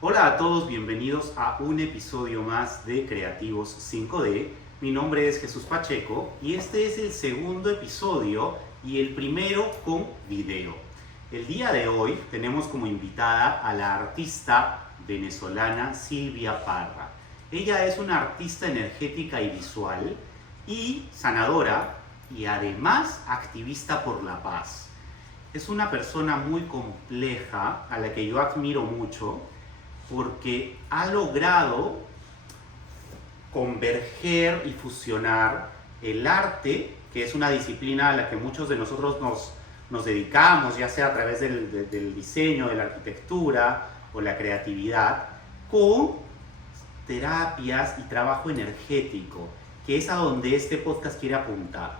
Hola a todos, bienvenidos a un episodio más de Creativos 5D. Mi nombre es Jesús Pacheco y este es el segundo episodio y el primero con video. El día de hoy tenemos como invitada a la artista venezolana Silvia Parra. Ella es una artista energética y visual y sanadora y además activista por la paz. Es una persona muy compleja a la que yo admiro mucho porque ha logrado converger y fusionar el arte, que es una disciplina a la que muchos de nosotros nos dedicamos, ya sea a través del diseño, de la arquitectura o la creatividad, con terapias y trabajo energético, que es a donde este podcast quiere apuntar.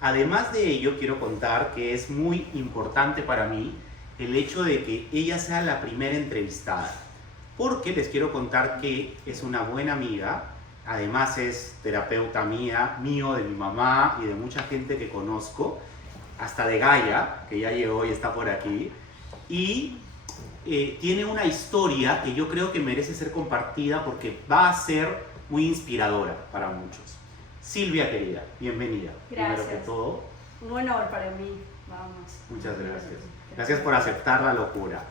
Además de ello, quiero contar que es muy importante para mí el hecho de que ella sea la primera entrevistada, porque les quiero contar que es una buena amiga, además es terapeuta mío, de mi mamá y de mucha gente que conozco, hasta de Gaia, que ya llegó y está por aquí, y tiene una historia que yo creo que merece ser compartida porque va a ser muy inspiradora para muchos. Silvia, querida, bienvenida. Gracias. Primero que todo. Un honor para mí. Vamos. Muchas gracias. Gracias por aceptar la locura.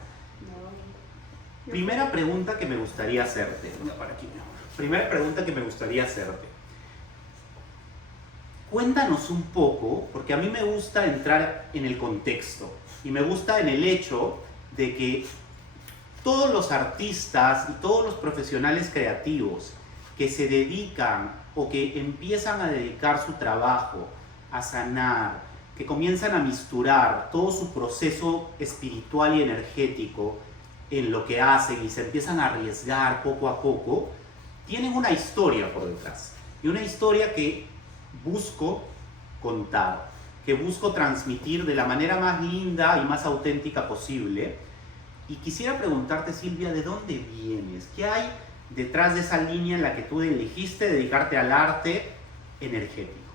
No. Primera pregunta que me gustaría hacerte. Primera pregunta que me gustaría hacerte. Cuéntanos un poco, porque a mí me gusta entrar en el contexto y me gusta en el hecho de que todos los artistas y todos los profesionales creativos que se dedican o que empiezan a dedicar su trabajo a sanar, que comienzan a misturar todo su proceso espiritual y energético en lo que hacen y se empiezan a arriesgar poco a poco, tienen una historia por detrás. Y una historia que busco contar, que busco transmitir de la manera más linda y más auténtica posible. Y quisiera preguntarte, Silvia, ¿de dónde vienes? ¿Qué hay detrás de esa línea en la que tú elegiste dedicarte al arte energético?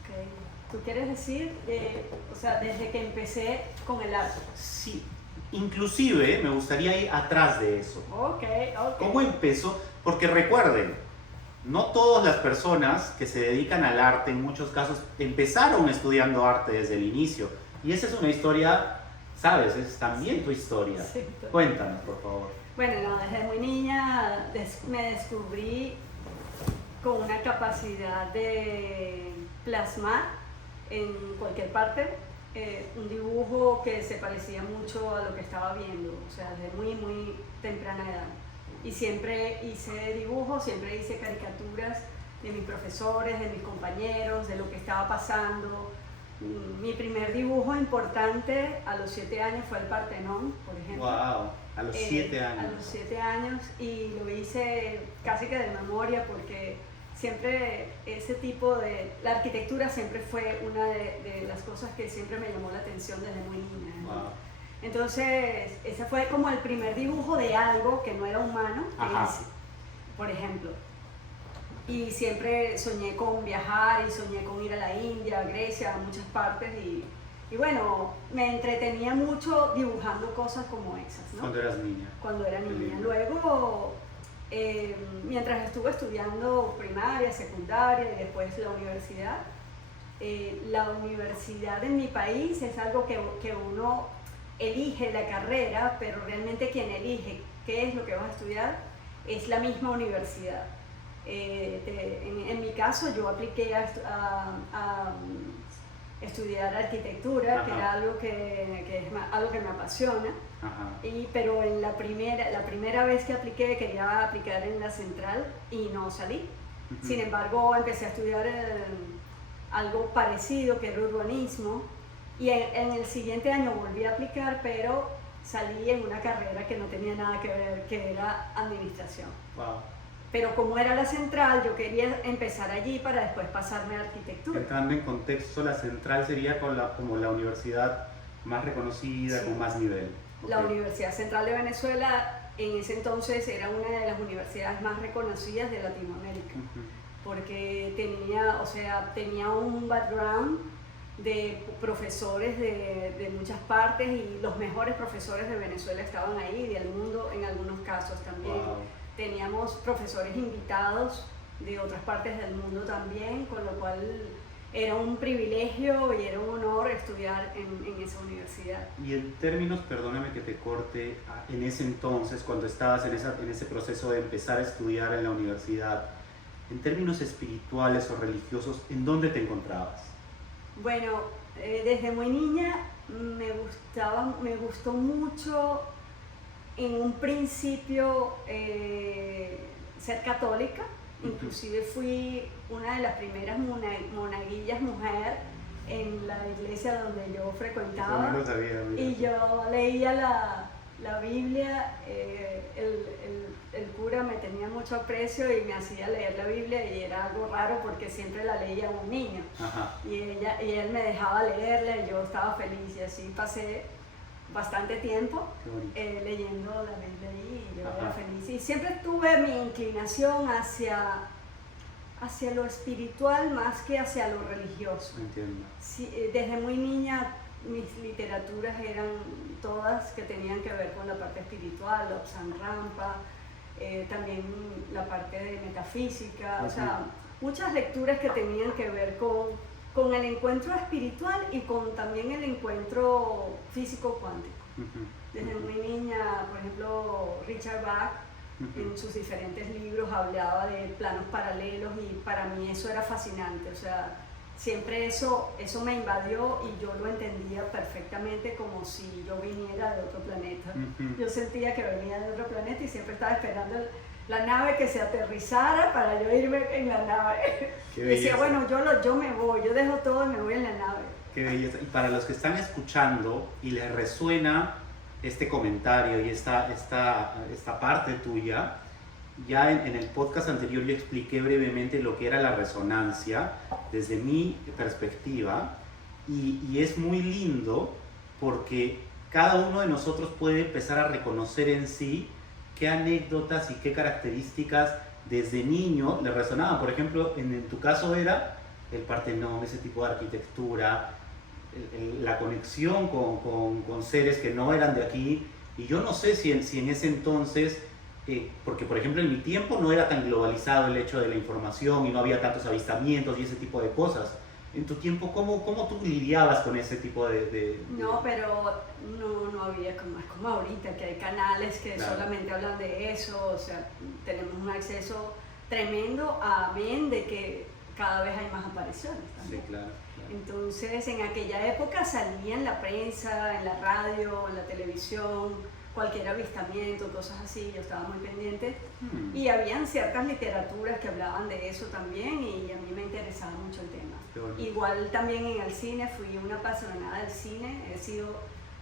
Ok. ¿Tú quieres decir, o sea, desde que empecé con el arte? Sí, inclusive me gustaría ir atrás de eso. Ok. ¿Cómo empezó? Porque recuerden, no todas las personas que se dedican al arte, en muchos casos, empezaron estudiando arte desde el inicio. Y esa es una historia, ¿sabes? Es también tu historia. Sí. Cuéntanos, por favor. Bueno, no, desde muy niña me descubrí con una capacidad de plasmar en cualquier parte un dibujo que se parecía mucho a lo que estaba viendo, o sea, desde muy temprana edad. Y siempre hice dibujos, siempre hice caricaturas de mis profesores, de mis compañeros, de lo que estaba pasando. Mi primer dibujo importante a los 7 años fue el Partenón, por ejemplo. ¡Wow! A los 7 años. A los 7 años, y lo hice casi que de memoria porque siempre ese tipo de... La arquitectura siempre fue una de las cosas que siempre me llamó la atención desde muy niña, ¿no? Wow. Entonces, ese fue como el primer dibujo de algo que no era humano que Ajá. hice, por ejemplo. Y siempre soñé con viajar y soñé con ir a la India, a Grecia, a muchas partes y bueno, me entretenía mucho dibujando cosas como esas, ¿no? Cuando eras niña. Cuando era Qué niña. lindo. Luego, mientras estuve estudiando primaria, secundaria y después la universidad en mi país es algo que uno elige la carrera, pero realmente quien elige qué es lo que vas a estudiar es la misma universidad. En mi caso yo apliqué a estudiar arquitectura, que era algo que es algo que me apasiona. Pero en la primera vez que apliqué quería aplicar en la central y no salí. Sin embargo, empecé a estudiar algo parecido, que era urbanismo, y en el siguiente año volví a aplicar, pero salí en una carrera que no tenía nada que ver, que era administración. Wow. Pero como era la central, yo quería empezar allí para después pasarme a arquitectura. Entrando en contexto, la central sería como la universidad más reconocida, Sí. con más nivel. La Universidad Central de Venezuela en ese entonces era una de las universidades más reconocidas de Latinoamérica, porque tenía un background de profesores de muchas partes, y los mejores profesores de Venezuela estaban ahí, del mundo en algunos casos también. Wow. Teníamos profesores invitados de otras partes del mundo también, con lo cual era un privilegio y era un honor estudiar en esa universidad. Y en términos, perdóname que te corte, en ese entonces, cuando estabas en ese proceso de empezar a estudiar en la universidad, en términos espirituales o religiosos, ¿en dónde te encontrabas? Bueno, desde muy niña me gustó mucho en un principio ser católica. Inclusive fui una de las primeras monaguillas mujer en la iglesia donde yo frecuentaba. No lo sabía, y yo leía la Biblia, el cura me tenía mucho aprecio y me hacía leer la Biblia, y era algo raro porque siempre la leía un niño. Ajá. Y él me dejaba leerla y yo estaba feliz, y así pasé bastante tiempo leyendo la Biblia ahí, y yo era feliz. Y siempre tuve mi inclinación hacia lo espiritual más que hacia lo religioso. Entiendo. Sí, desde muy niña mis literaturas eran todas que tenían que ver con la parte espiritual, Lobsang Rampa, también la parte de metafísica, o sea, muchas lecturas que tenían que ver con el encuentro espiritual y con también el encuentro físico cuántico. Desde muy niña, por ejemplo, Richard Bach, en sus diferentes libros hablaba de planos paralelos, y para mí eso era fascinante, o sea, siempre eso me invadió y yo lo entendía perfectamente como si yo viniera de otro planeta. Yo sentía que venía de otro planeta y siempre estaba esperando la nave que se aterrizara para yo irme en la nave. Qué decía, bueno, yo me voy, yo dejo todo y me voy en la nave. Qué belleza. Y para los que están escuchando y les resuena este comentario y esta parte tuya, ya en el podcast anterior yo expliqué brevemente lo que era la resonancia desde mi perspectiva, y es muy lindo porque cada uno de nosotros puede empezar a reconocer en sí qué anécdotas y qué características desde niño le resonaban. Por ejemplo, en tu caso era el Partenón, ese tipo de arquitectura, la conexión con seres que no eran de aquí. Y yo no sé si en ese entonces, porque por ejemplo en mi tiempo no era tan globalizado el hecho de la información y no había tantos avistamientos y ese tipo de cosas. En tu tiempo, ¿cómo tú lidiabas con ese tipo de... No, pero no había como ahorita, que hay canales que solamente hablan de eso, o sea, tenemos un acceso tremendo, amén de que cada vez hay más apariciones también. Sí, claro. Entonces, en aquella época salía en la prensa, en la radio, en la televisión, cualquier avistamiento, cosas así, yo estaba muy pendiente. Y habían ciertas literaturas que hablaban de eso también, y a mí me interesaba mucho el tema. Igual también en el cine, fui una apasionada del cine, he sido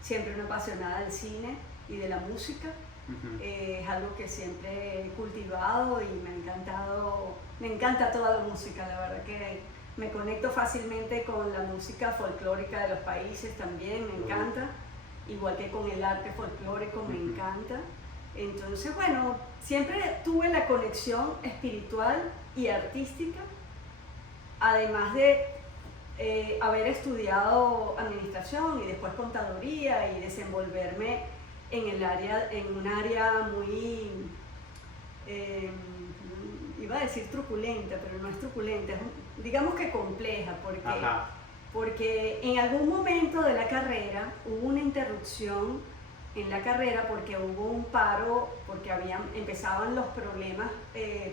siempre una apasionada del cine y de la música. Es algo que siempre he cultivado y me encanta toda la música, la verdad que me conecto fácilmente con la música folclórica de los países también, me encanta, igual que con el arte folclórico, me encanta. Entonces, bueno, siempre tuve la conexión espiritual y artística, además de haber estudiado administración y después contaduría y desenvolverme en un área muy, iba a decir truculenta, pero no es truculenta, es digamos que compleja, porque en algún momento de la carrera hubo una interrupción en la carrera porque hubo un paro, porque empezaban los problemas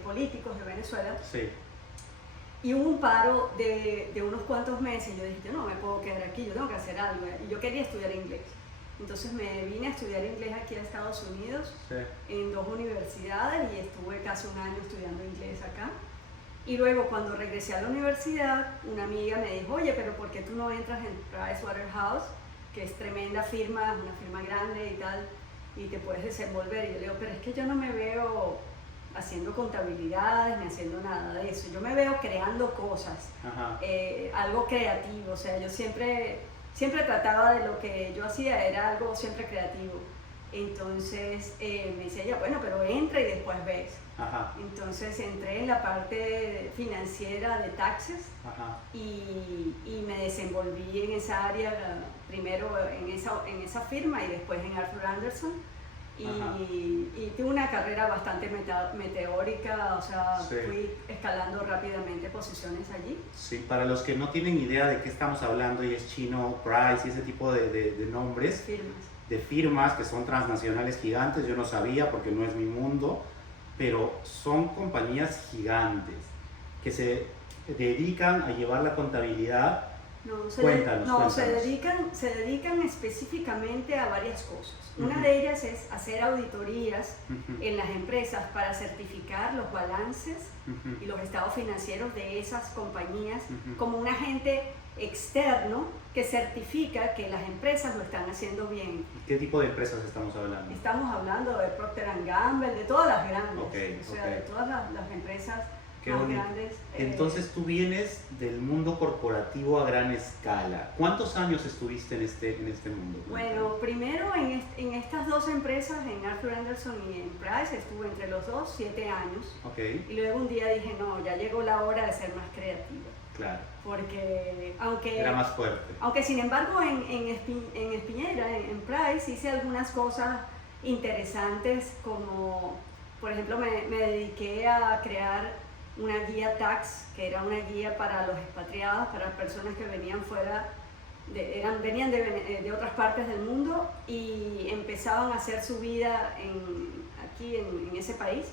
políticos de Venezuela. Sí. Y hubo un paro de unos cuantos meses. Yo dije, yo no me puedo quedar aquí, yo tengo que hacer algo. Y yo quería estudiar inglés. Entonces me vine a estudiar inglés aquí a Estados Unidos, en 2 universidades, y estuve casi un año estudiando inglés acá. Y luego cuando regresé a la universidad, una amiga me dijo, oye, pero ¿por qué tú no entras en Pricewaterhouse, que es tremenda firma, una firma grande y tal, y te puedes desenvolver? Y yo le digo, pero es que yo no me veo haciendo contabilidades ni haciendo nada de eso, yo me veo creando cosas, algo creativo, o sea, yo siempre trataba de lo que yo hacía, era algo siempre creativo. Entonces me decía ella, bueno, pero entra y después ves. Ajá. Entonces entré en la parte financiera de taxes. Ajá. Y me desenvolví en esa área, primero en esa firma y después en Arthur Andersen. Y tuve una carrera bastante meteórica, o sea, sí. Fui escalando rápidamente posiciones allí. Sí, para los que no tienen idea de qué estamos hablando, y es Chino, Price y ese tipo de nombres, de firmas que son transnacionales gigantes, yo no sabía porque no es mi mundo, pero son compañías gigantes que se dedican a llevar la contabilidad. Cuéntanos. Se dedican específicamente a varias cosas. Una de ellas es hacer auditorías en las empresas para certificar los balances y los estados financieros de esas compañías como un agente externo que certifica que las empresas lo están haciendo bien. ¿Qué tipo de empresas estamos hablando? Estamos hablando de Procter & Gamble, de todas las grandes, de todas las empresas más grandes. Entonces tú vienes del mundo corporativo a gran escala. ¿Cuántos años estuviste en este mundo? Bueno, primero en estas dos empresas, en Arthur Andersen y en Price, estuve entre los dos 7 años. Y luego un día dije, no, ya llegó la hora de ser más creativa. Claro. Porque era más fuerte. Aunque sin embargo en Espiñera, en Price, hice algunas cosas interesantes, como por ejemplo me dediqué a crear una guía tax, que era una guía para los expatriados, para personas que venían venían de otras partes del mundo y empezaban a hacer su vida aquí en ese país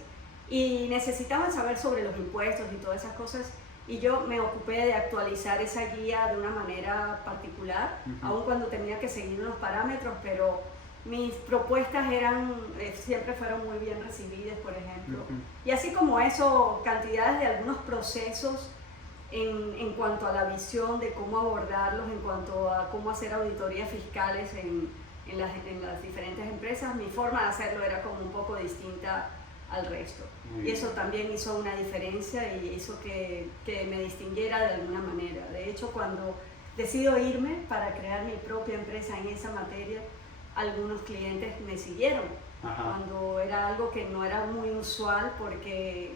y necesitaban saber sobre los impuestos y todas esas cosas. Y yo me ocupé de actualizar esa guía de una manera particular, aun cuando tenía que seguir unos parámetros, pero mis propuestas siempre fueron muy bien recibidas, por ejemplo. Y así como eso, cantidades de algunos procesos en cuanto a la visión de cómo abordarlos, en cuanto a cómo hacer auditorías fiscales en las diferentes empresas. Mi forma de hacerlo era como un poco distinta al resto. Y eso también hizo una diferencia y hizo que me distinguiera de alguna manera. De hecho, cuando decido irme para crear mi propia empresa en esa materia, algunos clientes me siguieron. Cuando era algo que no era muy usual, porque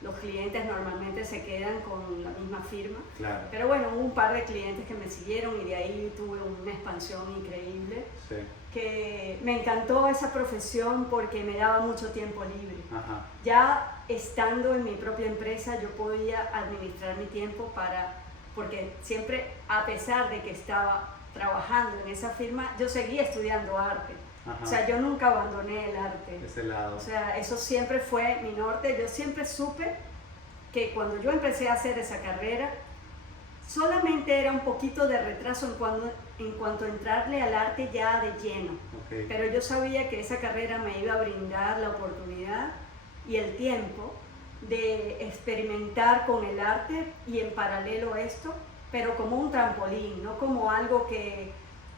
los clientes normalmente se quedan con la misma firma. Claro. Pero bueno, hubo un par de clientes que me siguieron y de ahí tuve una expansión increíble. Sí. Que me encantó esa profesión porque me daba mucho tiempo libre. Ya estando en mi propia empresa, yo podía administrar mi tiempo porque siempre, a pesar de que estaba trabajando en esa firma, yo seguía estudiando arte. O sea, yo nunca abandoné el arte. Ese lado. O sea, eso siempre fue mi norte. Yo siempre supe que cuando yo empecé a hacer esa carrera, solamente era un poquito de retraso en cuanto a entrarle al arte ya de lleno. Pero yo sabía que esa carrera me iba a brindar la oportunidad y el tiempo de experimentar con el arte y en paralelo esto, pero como un trampolín, no como algo que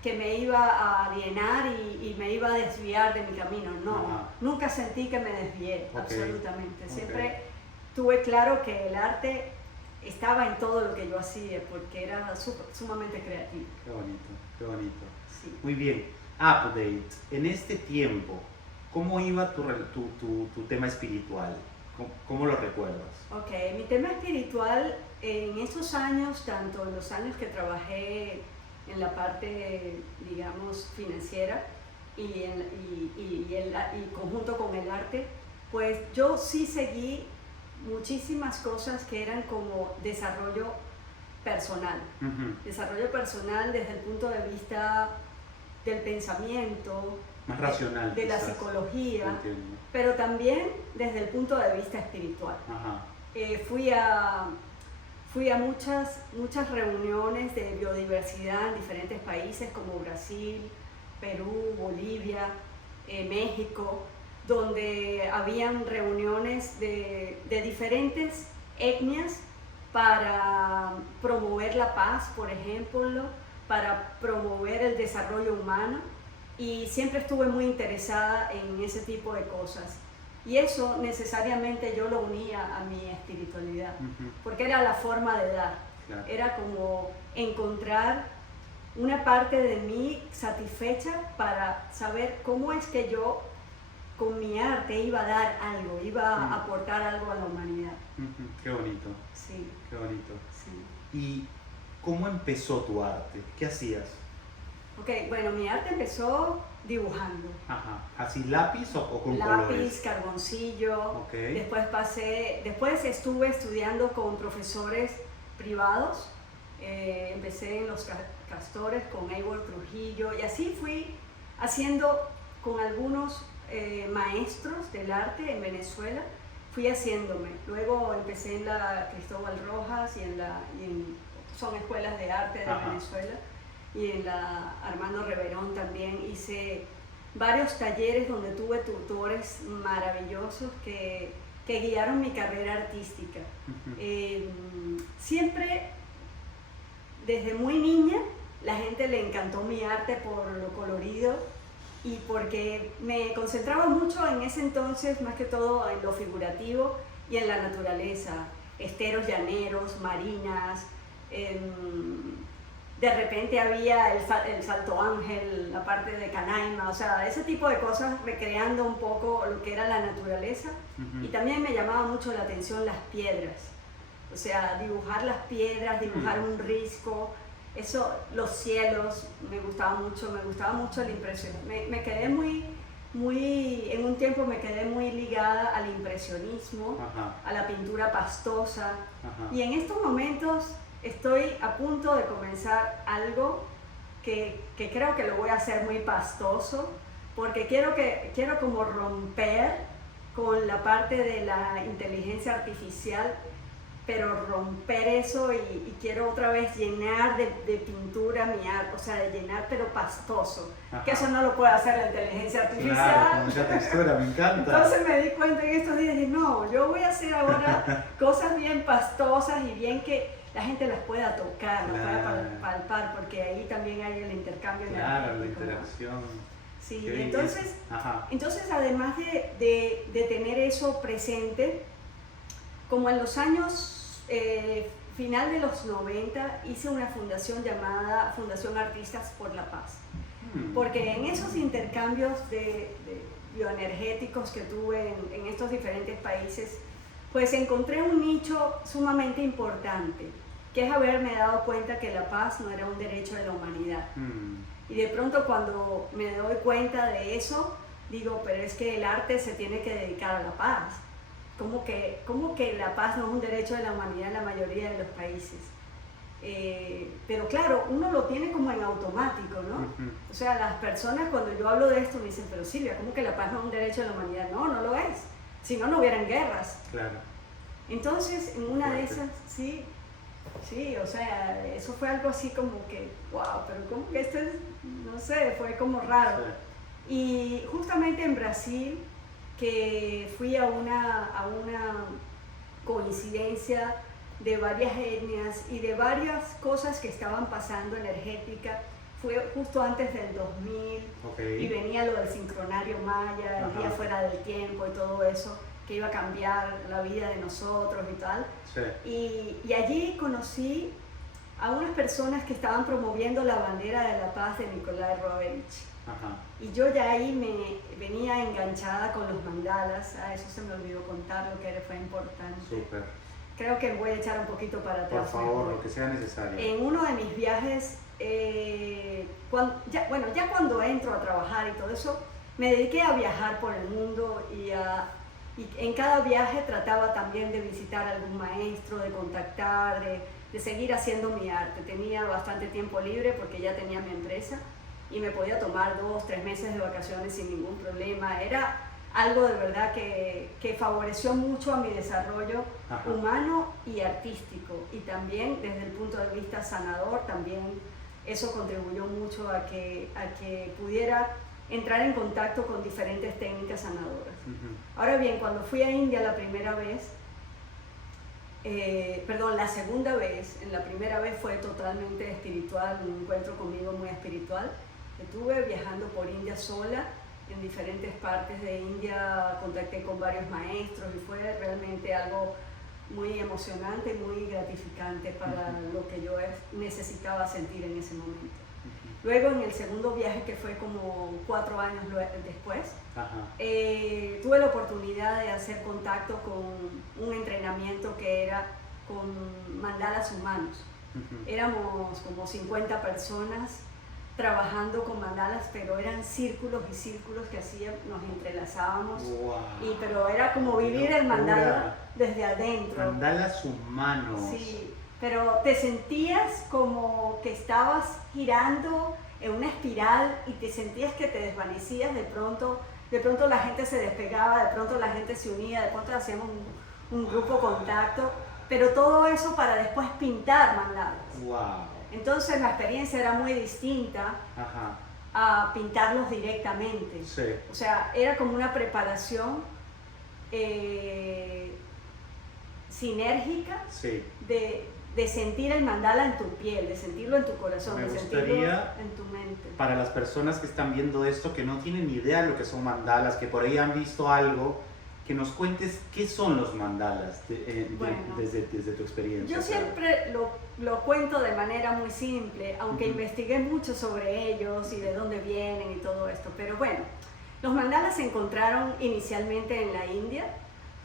me iba a alienar y me iba a desviar de mi camino. No, nunca sentí que me desvié, absolutamente. Siempre tuve claro que el arte estaba en todo lo que yo hacía porque era sumamente creativo. Qué bonito, qué bonito. Sí. Muy bien. Update. En este tiempo, ¿cómo iba tu tema espiritual? ¿Cómo lo recuerdas? Ok, mi tema espiritual en esos años, tanto en los años que trabajé en la parte, digamos, financiera y conjunto con el arte, pues yo sí seguí muchísimas cosas que eran como desarrollo personal. Desarrollo personal desde el punto de vista del pensamiento, más racional, de la psicología, pero también desde el punto de vista espiritual. Fui a muchas reuniones de biodiversidad en diferentes países como Brasil, Perú, Bolivia, México, donde habían reuniones de diferentes etnias para promover la paz, por ejemplo, para promover el desarrollo humano, y siempre estuve muy interesada en ese tipo de cosas. Y eso necesariamente yo lo unía a mi espiritualidad, porque era la forma de dar. Era como encontrar una parte de mí satisfecha para saber cómo es que yo con mi arte iba a dar algo, iba a aportar algo a la humanidad. Qué bonito. Sí. Qué bonito. Sí. ¿Y cómo empezó tu arte? ¿Qué hacías? Ok, bueno, mi arte empezó dibujando. Ajá. ¿Así lápiz o con Lápiz, colores? carboncillo. Ok. Después estuve estudiando con profesores privados. Empecé en los Castores con Eivor Trujillo y así fui haciendo con algunos maestros del arte en Venezuela. Fui haciéndome. Luego empecé en la Cristóbal Rojas son escuelas de arte de Venezuela, y en la Armando Reverón también hice varios talleres donde tuve tutores maravillosos que guiaron mi carrera artística. Siempre, desde muy niña, la gente le encantó mi arte por lo colorido y porque me concentraba mucho en ese entonces, más que todo en lo figurativo y en la naturaleza, esteros llaneros, marinas. De repente había el Salto Ángel, la parte de Canaima, o sea, ese tipo de cosas recreando un poco lo que era la naturaleza. Y también me llamaba mucho la atención las piedras, o sea, dibujar las piedras, dibujar un risco, eso, los cielos, me gustaba mucho la impresión. Me quedé en un tiempo me quedé muy ligada al impresionismo, a la pintura pastosa, y en estos momentos estoy a punto de comenzar algo que creo que lo voy a hacer muy pastoso, porque quiero como romper con la parte de la inteligencia artificial, pero romper eso y quiero otra vez llenar de pintura mi arte, o sea, de llenar pero pastoso, que eso no lo puede hacer la inteligencia artificial. Claro, con mucha textura, me encanta. Entonces me di cuenta en estos días y dije, no, yo voy a hacer ahora cosas bien pastosas y bien que la gente las pueda tocar, las pueda palpar, porque ahí también hay el intercambio. Claro, la interacción. Sí, entonces además de tener eso presente, como en los años final de los 90 hice una fundación llamada Fundación Artistas por la Paz, porque en esos intercambios de bioenergéticos que tuve en estos diferentes países, pues encontré un nicho sumamente importante, que es haberme dado cuenta que la paz no era un derecho de la humanidad. Y de pronto cuando me doy cuenta de eso, digo, pero es que el arte se tiene que dedicar a la paz. ¿Cómo que la paz no es un derecho de la humanidad en la mayoría de los países? Pero claro, uno lo tiene como en automático, ¿no? O sea, las personas cuando yo hablo de esto me dicen, pero Silvia, ¿cómo que la paz no es un derecho de la humanidad? No, no lo es. Si no, no hubieran guerras. Claro. Entonces, en una de esas, sí, o sea, eso fue algo así como que, wow, pero como que esto es, no sé, fue como raro. Sí. Y justamente en Brasil, que fui a una coincidencia de varias etnias y de varias cosas que estaban pasando energética, fue justo antes del 2000, y venía lo del sincronario maya, el día fuera del tiempo y todo eso, que iba a cambiar la vida de nosotros y tal. Sí. Y allí conocí a unas personas que estaban promoviendo la bandera de la paz de Nikolai Roerich. Y yo ya ahí me venía enganchada con los mandalas, eso se me olvidó contar, lo que fue importante. Súper. Creo que voy a echar un poquito para atrás. Por favor, lo que sea necesario. En uno de mis viajes, ya cuando entro a trabajar y todo eso, me dediqué a viajar por el mundo y en cada viaje trataba también de visitar a algún maestro, de contactar, de seguir haciendo mi arte. Tenía bastante tiempo libre porque ya tenía mi empresa y me podía tomar 2 o 3 meses de vacaciones sin ningún problema. Era algo de verdad que favoreció mucho a mi desarrollo humano y artístico, y también desde el punto de vista sanador, también eso contribuyó mucho a que pudiera entrar en contacto con diferentes técnicas sanadoras. Ahora bien, cuando fui a India la segunda vez, en la primera vez fue totalmente espiritual, un encuentro conmigo muy espiritual. Estuve viajando por India sola, en diferentes partes de India, contacté con varios maestros y fue realmente algo muy emocionante, muy gratificante para lo que yo necesitaba sentir en ese momento. Luego en el segundo viaje, que fue como 4 años después, tuve la oportunidad de hacer contacto con un entrenamiento que era con mandalas humanos. Éramos como 50 personas trabajando con mandalas, pero eran círculos y círculos que hacíamos, nos entrelazábamos, pero era como vivir el mandala desde adentro. Mandalas humanos. Sí, pero te sentías como que estabas girando en una espiral y te sentías que te desvanecías de pronto la gente se despegaba, de pronto la gente se unía, de pronto hacíamos un grupo contacto, pero todo eso para después pintar mandalas. Wow. Entonces la experiencia era muy distinta a pintarlos directamente. Sí. O sea, era como una preparación sinérgica de sentir el mandala en tu piel, de sentirlo en tu corazón, de sentirlo en tu mente. Para las personas que están viendo esto, que no tienen ni idea de lo que son mandalas, que por ahí han visto algo, que nos cuentes qué son los mandalas desde tu experiencia. Yo siempre lo cuento de manera muy simple, aunque investigué mucho sobre ellos y de dónde vienen y todo esto. Pero bueno, los mandalas se encontraron inicialmente en la India.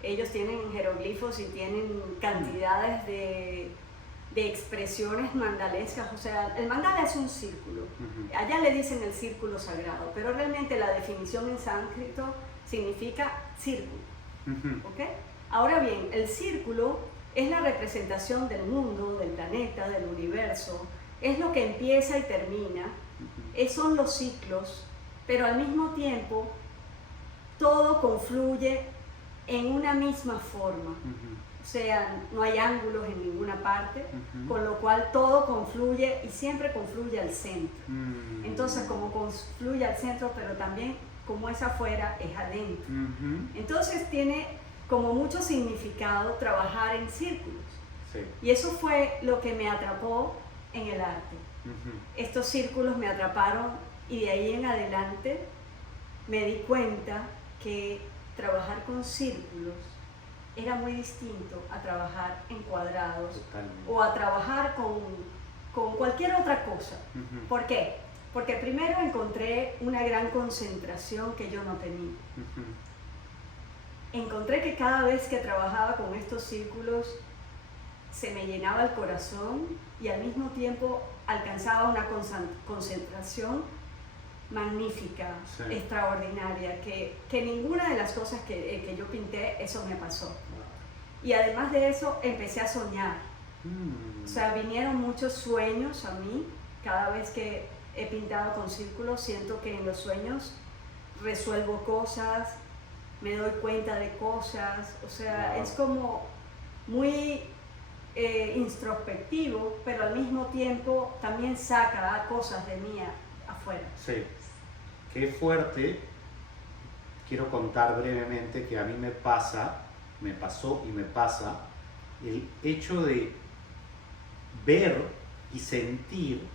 Ellos tienen jeroglifos y tienen cantidades de expresiones mandalescas. O sea, el mandala es un círculo. Allá le dicen el círculo sagrado, pero realmente la definición en sánscrito significa círculo. ¿Okay? Ahora bien, el círculo es la representación del mundo, del planeta, del universo, es lo que empieza y termina, son los ciclos, pero al mismo tiempo todo confluye en una misma forma. O sea, no hay ángulos en ninguna parte, con lo cual todo confluye y siempre confluye al centro. Entonces, como confluye al centro, pero también como es afuera, es adentro. Entonces tiene como mucho significado trabajar en círculos. Sí. Y eso fue lo que me atrapó en el arte. Estos círculos me atraparon y de ahí en adelante me di cuenta que trabajar con círculos era muy distinto a trabajar en cuadrados. Totalmente. O a trabajar con cualquier otra cosa. ¿Por qué? Porque primero encontré una gran concentración que yo no tenía. Encontré que cada vez que trabajaba con estos círculos se me llenaba el corazón y al mismo tiempo alcanzaba una concentración magnífica, extraordinaria, que ninguna de las cosas que yo pinté, eso me pasó. Y además de eso, empecé a soñar. O sea, vinieron muchos sueños a mí cada vez que he pintado con círculos. Siento que en los sueños resuelvo cosas, me doy cuenta de cosas, o sea, es como muy introspectivo, pero al mismo tiempo también saca cosas de mí afuera. Sí, qué fuerte. Quiero contar brevemente que a mí me pasó y me pasa el hecho de ver y sentir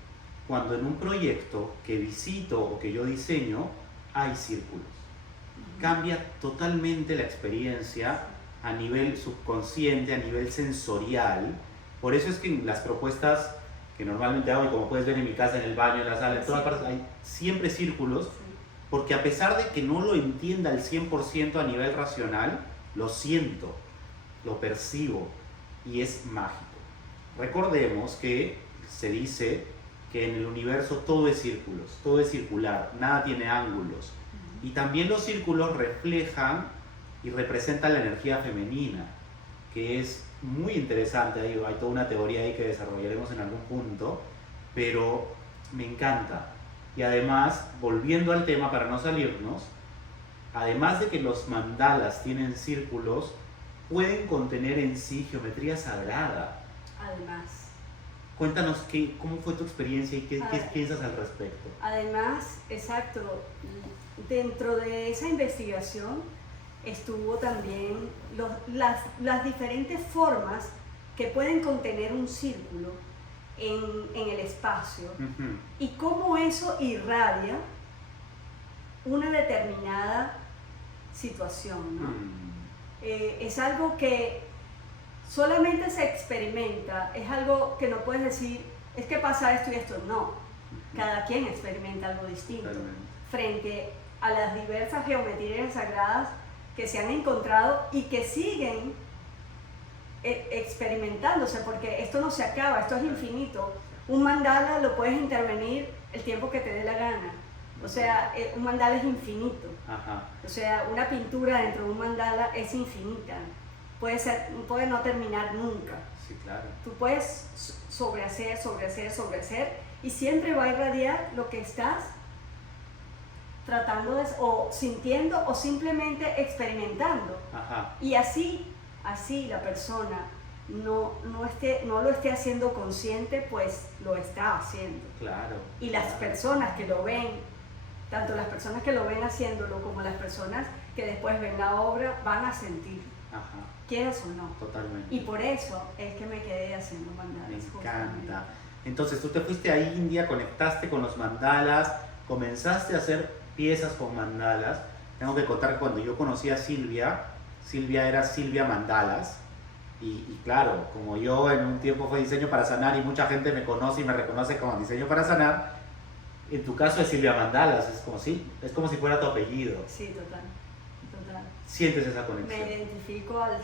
cuando en un proyecto que visito o que yo diseño hay círculos. Cambia totalmente la experiencia a nivel subconsciente, a nivel sensorial. Por eso es que en las propuestas que normalmente hago, y como puedes ver en mi casa, en el baño, en la sala, en todas partes, hay siempre círculos, porque a pesar de que no lo entienda al 100% a nivel racional, lo siento, lo percibo y es mágico. Recordemos que se dice que en el universo todo es círculos, todo es circular, nada tiene ángulos. Y también los círculos reflejan y representan la energía femenina, que es muy interesante. Hay toda una teoría ahí que desarrollaremos en algún punto, pero me encanta. Y además, volviendo al tema para no salirnos, además de que los mandalas tienen círculos, pueden contener en sí geometría sagrada. Además. Cuéntanos cómo fue tu experiencia y qué piensas al respecto. Además, exacto, dentro de esa investigación estuvo también las diferentes formas que pueden contener un círculo en el espacio y cómo eso irradia una determinada situación, ¿no? Es algo que solamente se experimenta, es algo que no puedes decir, es que pasa esto y esto, no. Cada quien experimenta algo distinto. Totalmente. Frente a las diversas geometrías sagradas que se han encontrado y que siguen experimentándose, porque esto no se acaba, esto es infinito. Un mandala lo puedes intervenir el tiempo que te dé la gana. O sea, un mandala es infinito. Ajá. O sea, una pintura dentro de un mandala es infinita. Puede no terminar nunca. Sí, claro. Tú puedes sobrehacer y siempre va a irradiar lo que estás tratando de, o sintiendo o simplemente experimentando. Ajá. Y así la persona no lo esté haciendo consciente, pues lo está haciendo. Claro. Y las personas que lo ven, tanto las personas que lo ven haciéndolo como las personas que después ven la obra, van a sentir, Ajá. quieras o no. Totalmente. Y por eso es que me quedé haciendo mandalas. Me justamente. encanta. Entonces tú te fuiste a India, conectaste con los mandalas, comenzaste a hacer piezas con mandalas. Tengo que contar que cuando yo conocí a Silvia era Silvia Mandalas. Y claro, como yo en un tiempo fue diseño para sanar y mucha gente me conoce y me reconoce como diseño para sanar, en tu caso es Silvia Mandalas, es como si fuera tu apellido. Sí, total. Sientes esa conexión. Me identifico al 100%.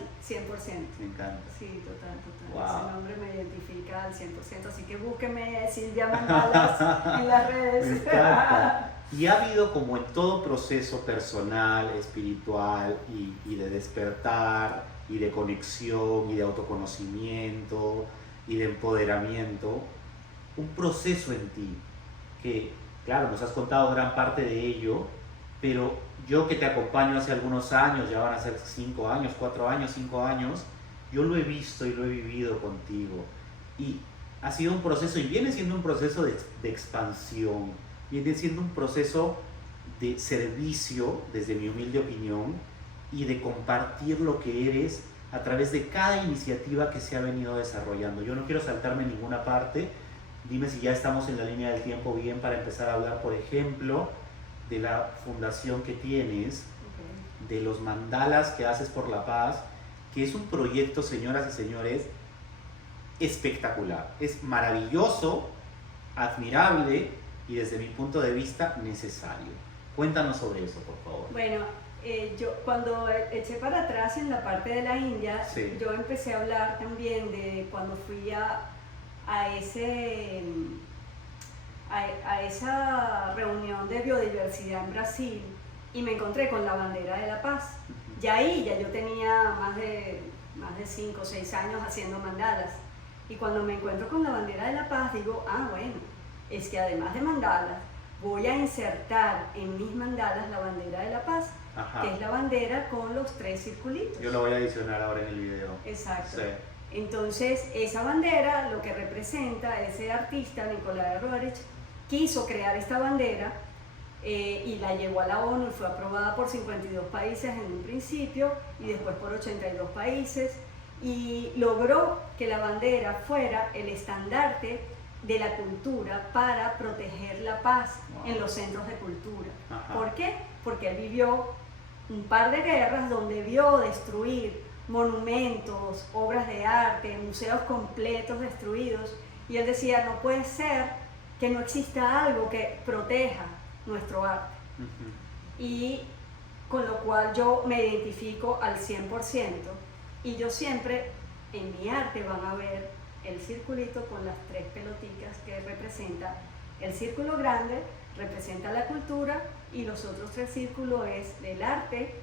Me encanta. Sí, total. Wow. Ese nombre me identifica al 100%, así que búsqueme Silvia Mandalas en las redes. Me encanta. Y ha habido como en todo proceso personal, espiritual y de despertar y de conexión y de autoconocimiento y de empoderamiento, un proceso en ti que, claro, nos has contado gran parte de ello, pero yo que te acompaño hace algunos años, ya van a ser 5 años, 4 años, 5 años, yo lo he visto y lo he vivido contigo. Y ha sido un proceso, y viene siendo un proceso de expansión, viene siendo un proceso de servicio, desde mi humilde opinión, y de compartir lo que eres a través de cada iniciativa que se ha venido desarrollando. Yo no quiero saltarme ninguna parte. Dime si ya estamos en la línea del tiempo bien para empezar a hablar, por ejemplo, de la fundación que tienes, de los mandalas que haces por la paz, que es un proyecto, señoras y señores, espectacular. Es maravilloso, admirable y desde mi punto de vista necesario. Cuéntanos sobre eso, por favor. Bueno, yo cuando eché para atrás en la parte de la India, Sí. yo empecé a hablar también de cuando fui a esa reunión de biodiversidad en Brasil y me encontré con la bandera de la paz. Ya yo tenía más de 5 o 6 años haciendo mandalas. Y cuando me encuentro con la bandera de la paz digo, bueno, es que además de mandalas, voy a insertar en mis mandalas la bandera de la paz, Ajá. que es la bandera con los 3 circulitos. Yo lo voy a adicionar ahora en el video. Exacto. Sí. Entonces, esa bandera, lo que representa, ese artista, Nikolai Roerich, quiso crear esta bandera y la llevó a la ONU y fue aprobada por 52 países en un principio y después por 82 países y logró que la bandera fuera el estandarte de la cultura para proteger la paz en los centros de cultura. Ajá. ¿Por qué? Porque él vivió un par de guerras donde vio destruir monumentos, obras de arte, museos completos destruidos y él decía, no puede ser que no exista algo que proteja nuestro arte. Y con lo cual yo me identifico al 100% y yo siempre en mi arte van a ver el circulito con las 3 pelotitas que representa el círculo grande, representa la cultura y los otros 3 círculos es el arte,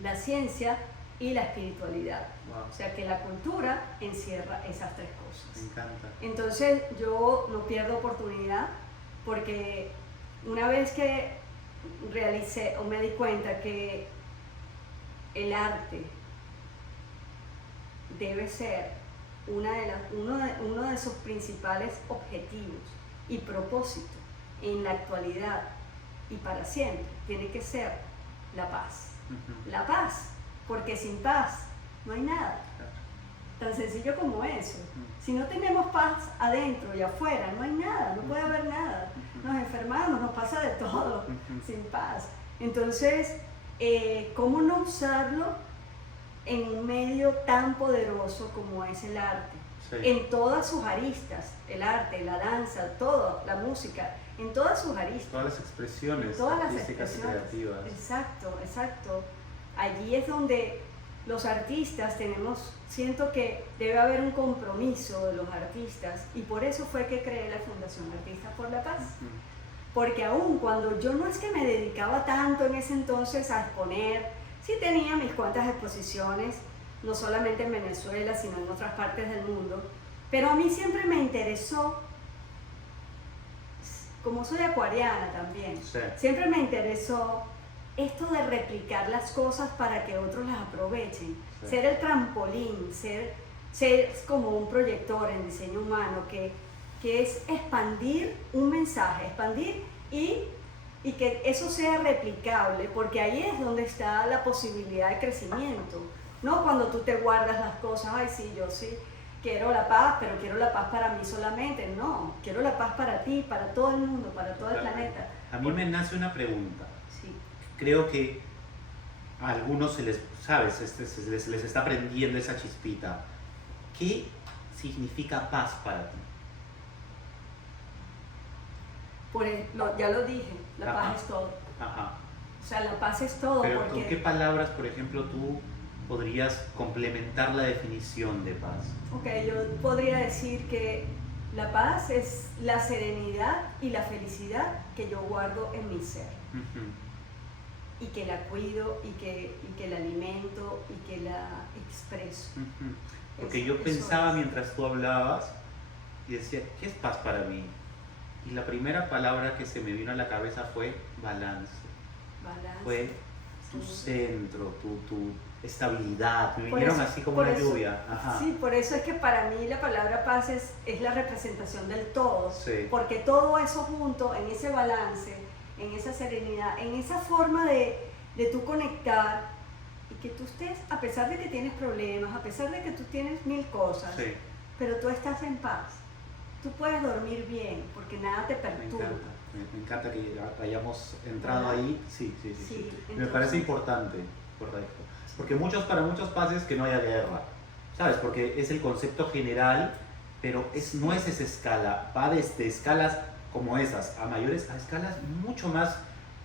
la ciencia y la espiritualidad. Wow. O sea que la cultura encierra esas 3 cosas. Me encanta. Entonces yo no pierdo oportunidad porque una vez que realicé o me di cuenta que el arte debe ser uno de sus principales objetivos y propósitos en la actualidad y para siempre, tiene que ser la paz. La paz, porque sin paz no hay nada. Tan sencillo como eso. Si no tenemos paz adentro y afuera, no hay nada, no puede haber nada. Nos enfermamos, nos pasa de todo sin paz. Entonces, ¿cómo no usarlo en un medio tan poderoso como es el arte? Sí. en todas sus aristas, el arte, la danza, todo, la música, en todas sus aristas. Todas las expresiones Todas las artísticas y expresiones. creativas. Exacto, exacto. Allí es donde los artistas siento que debe haber un compromiso de los artistas, y por eso fue que creé la Fundación Artistas por la Paz. Ujú. Porque aún cuando yo no es que me dedicaba tanto en ese entonces a exponer, sí tenía mis cuantas exposiciones, no solamente en Venezuela, sino en otras partes del mundo, pero a mí siempre me interesó, como soy acuariana también, Sí. siempre me interesó esto de replicar las cosas para que otros las aprovechen, Sí. ser el trampolín, ser como un proyector en diseño humano que es expandir un mensaje, expandir y que eso sea replicable, porque ahí es donde está la posibilidad de crecimiento, no cuando tú te guardas las cosas, ay sí, yo sí quiero la paz, pero quiero la paz para mí solamente, no, quiero la paz para ti, para todo el mundo, para todo el planeta. A mí me nace una pregunta. Sí. Creo que a algunos se les, ¿sabes? Se les está prendiendo esa chispita. ¿Qué significa paz para ti? Ya lo dije, la Ajá. paz es todo. Ajá. O sea, la paz es todo. Pero porque... ¿con qué palabras, por ejemplo, tú podrías complementar la definición de paz? Ok, yo podría decir que la paz es la serenidad y la felicidad que yo guardo en mi ser. Ujú. Y que la cuido y que la alimento y que la expreso. Ujú. Porque Eso- yo eso pensaba es. mientras tú hablabas y decía, ¿qué es paz para mí? Y la primera palabra que se me vino a la cabeza fue balance. Balance. Fue tu Sí. centro, tu estabilidad. Me Por vinieron eso- así como por una eso- lluvia. Ajá. Sí, por eso es que para mí la palabra paz es la representación del todo. Sí. Porque todo eso junto, en ese balance, en esa serenidad, en esa forma de tú conectar y que tú estés, a pesar de que tienes problemas, a pesar de que tú tienes mil cosas, Sí, pero tú estás en paz. Tú puedes dormir bien porque nada te me perturba. encanta. Me encanta que hayamos entrado Ajá. ahí. Sí, sí, sí. Sí, sí. Me entonces- parece importante, correcto. Porque para muchos paz es que no haya guerra, ¿sabes? Porque es el concepto general, pero no es esa escala. Va desde escalas como esas a mayores, a escalas mucho más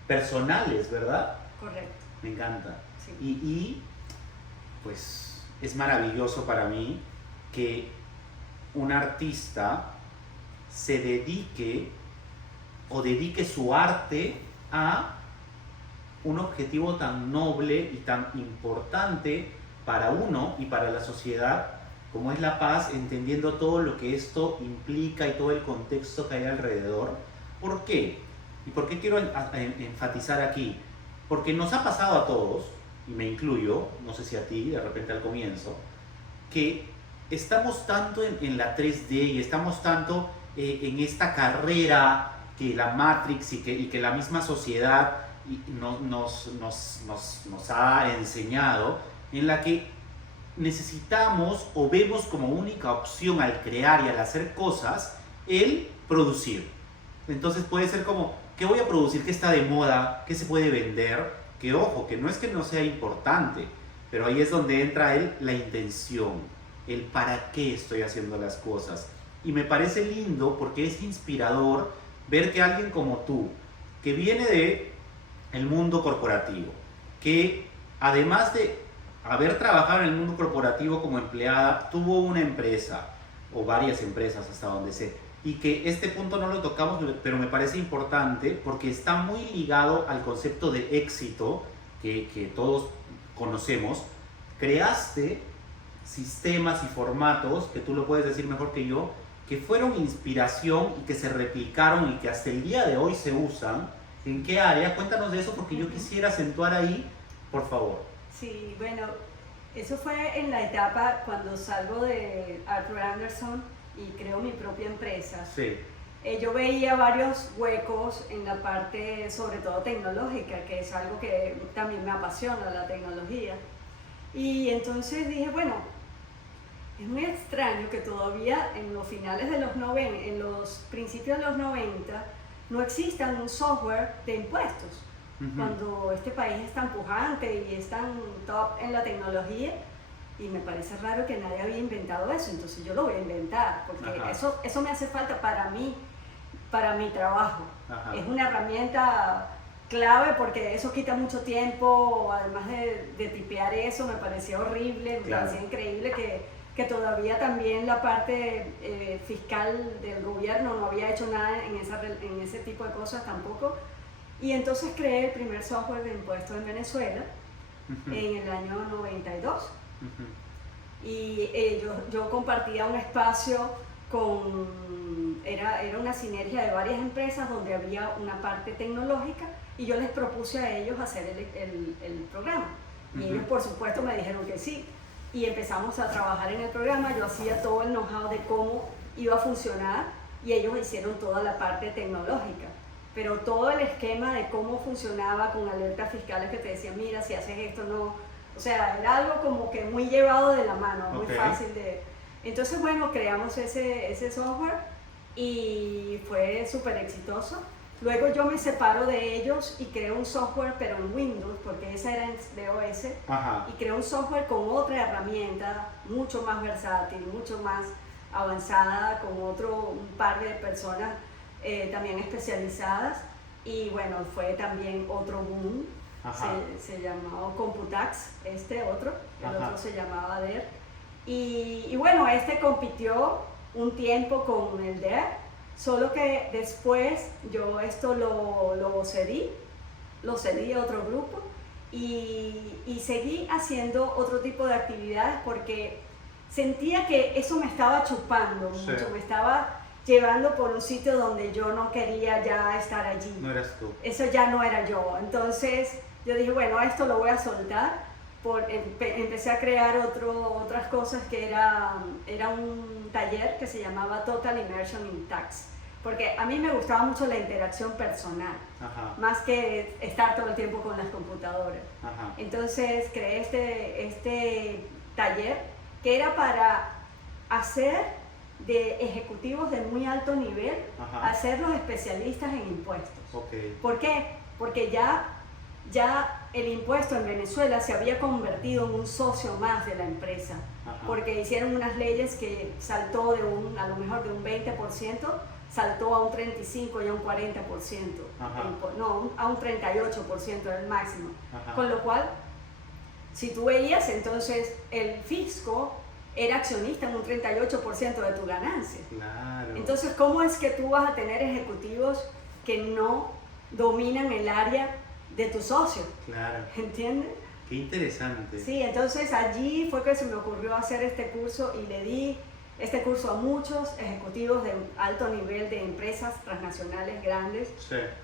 personales, ¿verdad? Correcto. Me encanta. Sí. Y pues es maravilloso para mí que un artista se dedique su arte a un objetivo tan noble y tan importante para uno y para la sociedad como es la paz, entendiendo todo lo que esto implica y todo el contexto que hay alrededor. ¿Por qué? ¿Y por qué quiero enfatizar aquí? Porque nos ha pasado a todos, y me incluyo, no sé si a ti, de repente al comienzo, que estamos tanto en la 3D y estamos tanto en esta carrera que la Matrix y que la misma sociedad nos ha enseñado, en la que necesitamos o vemos como única opción al crear y al hacer cosas el producir. Entonces puede ser como, ¿qué voy a producir? ¿Qué está de moda? ¿Qué se puede vender? Que ojo, que no es que no sea importante, pero ahí es donde entra la intención, el para qué estoy haciendo las cosas. Y me parece lindo porque es inspirador ver que alguien como tú, que viene de el mundo corporativo, que además de haber trabajado en el mundo corporativo como empleada, tuvo una empresa o varias empresas hasta donde sé, y que este punto no lo tocamos, pero me parece importante porque está muy ligado al concepto de éxito que todos conocemos. Creaste sistemas y formatos, que tú lo puedes decir mejor que yo, que fueron inspiración y que se replicaron y que hasta el día de hoy se usan. ¿En qué área? Cuéntanos de eso porque yo quisiera acentuar ahí, por favor. Sí, bueno, eso fue en la etapa cuando salgo de Arthur Andersen y creo mi propia empresa. Sí. Yo veía varios huecos en la parte, sobre todo tecnológica, que es algo que también me apasiona, la tecnología. Y entonces dije, bueno, es muy extraño que todavía en los finales de los 90, en los principios de los 90, no exista un software de impuestos. Cuando este país es tan pujante y es tan top en la tecnología, y me parece raro que nadie había inventado eso, entonces yo lo voy a inventar, porque Ajá. eso me hace falta para mí, para mi trabajo. Ajá. Es una herramienta clave porque eso quita mucho tiempo, además de tipear eso, me parecía horrible, me Claro. parecía increíble que todavía también la parte fiscal del gobierno no había hecho nada en ese tipo de cosas tampoco. Y entonces creé el primer software de impuestos en Venezuela en el año 92. Y yo compartía un espacio era una sinergia de varias empresas donde había una parte tecnológica y yo les propuse a ellos hacer el programa. Y ellos por supuesto me dijeron que sí. Y empezamos a trabajar en el programa, yo hacía todo el know-how de cómo iba a funcionar y ellos hicieron toda la parte tecnológica. Pero todo el esquema de cómo funcionaba con alertas fiscales que te decían, mira, si haces esto, no. O sea, era algo como que muy llevado de la mano, muy fácil de... Entonces, bueno, creamos ese software y fue súper exitoso. Luego yo me separo de ellos y creo un software, pero en Windows, porque esa era de OS, y creo un software con otra herramienta mucho más versátil, mucho más avanzada, con un par de personas también especializadas, y bueno, fue también otro boom. Se llamaba Computax, el otro se llamaba DER, y bueno, compitió un tiempo con el DER, solo que después yo esto lo cedí a otro grupo y seguí haciendo otro tipo de actividades porque sentía que eso me estaba chupando mucho, me estaba llevando por un sitio donde yo no quería ya estar allí. No eras tú. Eso ya no era yo. Entonces yo dije, bueno, esto lo voy a soltar. Empecé a crear otras cosas que era un taller que se llamaba Total Immersion in Tax, porque a mí me gustaba mucho la interacción personal, más que estar todo el tiempo con las computadoras. Entonces creé este taller que era para hacer de ejecutivos de muy alto nivel, hacerlos especialistas en impuestos. ¿Por qué? Porque ya el impuesto en Venezuela se había convertido en un socio más de la empresa, porque hicieron unas leyes que saltó a lo mejor de un 20%, saltó a un 35% y a un 40%, no, a un 38% era el máximo. Con lo cual, si tú veías, entonces el fisco era accionista en un 38% de tu ganancia. Claro. Entonces, ¿cómo es que tú vas a tener ejecutivos que no dominan el área de tu socio? Claro. ¿Entiendes? Qué interesante. Sí, entonces allí fue que se me ocurrió hacer este curso y le di este curso a muchos ejecutivos de alto nivel de empresas transnacionales grandes.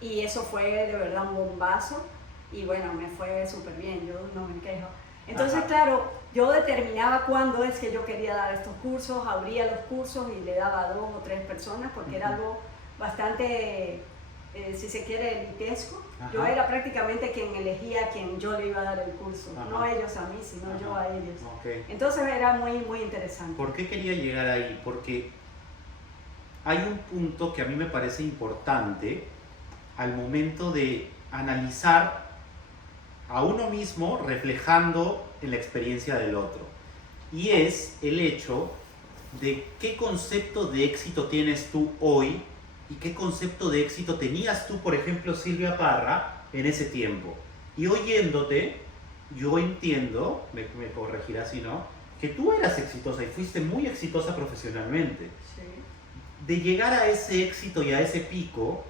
Y eso fue de verdad un bombazo y bueno, me fue súper bien, yo no me quejo. Entonces, claro, yo determinaba cuándo es que yo quería dar estos cursos, abría los cursos y le daba a 2 o 3 personas porque era algo bastante, si se quiere, elitesco. Yo era prácticamente quien elegía a quien yo le iba a dar el curso, no ellos a mí, sino yo a ellos. Entonces era muy, muy interesante. ¿Por qué quería llegar ahí? Porque hay un punto que a mí me parece importante al momento de analizar a uno mismo reflejando en la experiencia del otro. Y es el hecho de qué concepto de éxito tienes tú hoy y qué concepto de éxito tenías tú, por ejemplo, Silvia Parra, en ese tiempo. Y oyéndote, yo entiendo, me corregirás si no, que tú eras exitosa y fuiste muy exitosa profesionalmente. De llegar a ese éxito y a ese pico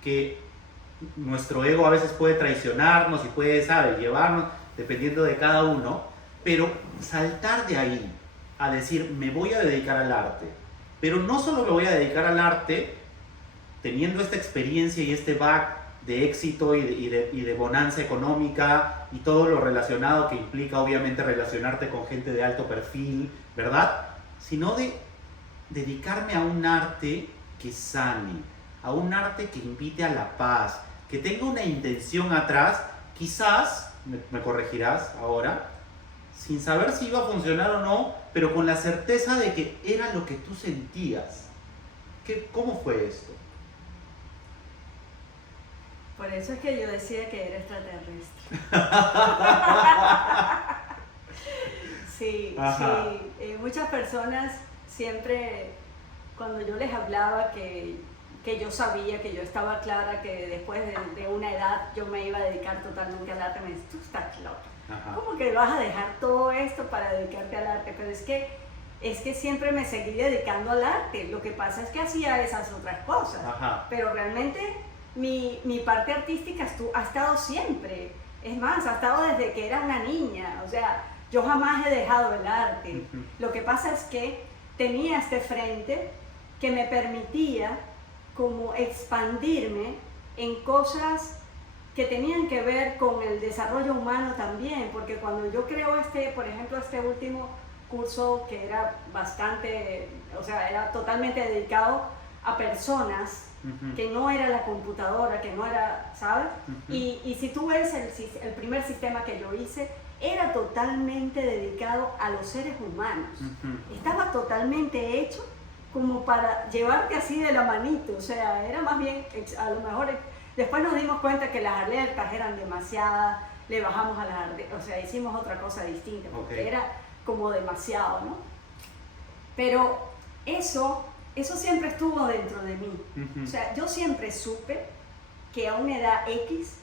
que nuestro ego a veces puede traicionarnos y puede, ¿sabes?, llevarnos, dependiendo de cada uno, pero saltar de ahí a decir, me voy a dedicar al arte, pero no solo me voy a dedicar al arte, teniendo esta experiencia y este back de éxito y de bonanza económica y todo lo relacionado que implica obviamente relacionarte con gente de alto perfil, ¿verdad? Sino de dedicarme a un arte que sane, a un arte que invite a la paz, que tenga una intención atrás, quizás, me corregirás ahora, sin saber si iba a funcionar o no, pero con la certeza de que era lo que tú sentías. ¿Cómo fue esto? Por eso es que yo decía que era extraterrestre. Sí, Sí, Ajá. sí. Muchas personas siempre, cuando yo les hablaba que yo sabía, que yo estaba clara que después de una edad yo me iba a dedicar totalmente al arte, me dicen, tú estás loca. Ajá. ¿Cómo que vas a dejar todo esto para dedicarte al arte? Pero es que siempre me seguí dedicando al arte. Lo que pasa es que hacía esas otras cosas. Ajá. Pero realmente mi parte artística ha estado siempre. Es más, ha estado desde que era una niña. O sea, yo jamás he dejado el arte. Lo que pasa es que tenía este frente que me permitía como expandirme en cosas que tenían que ver con el desarrollo humano también, porque cuando yo creo por ejemplo, este último curso que era bastante, o sea, era totalmente dedicado a personas, que no era la computadora, que no era, ¿sabes? Y si tú ves el primer sistema que yo hice, era totalmente dedicado a los seres humanos. Estaba totalmente hecho como para llevarte así de la manito, o sea, era más bien, a lo mejor, después nos dimos cuenta que las alertas eran demasiadas, le bajamos a las alertas, o sea, hicimos otra cosa distinta, porque era como demasiado, ¿no? Pero eso siempre estuvo dentro de mí, o sea, yo siempre supe que a una edad X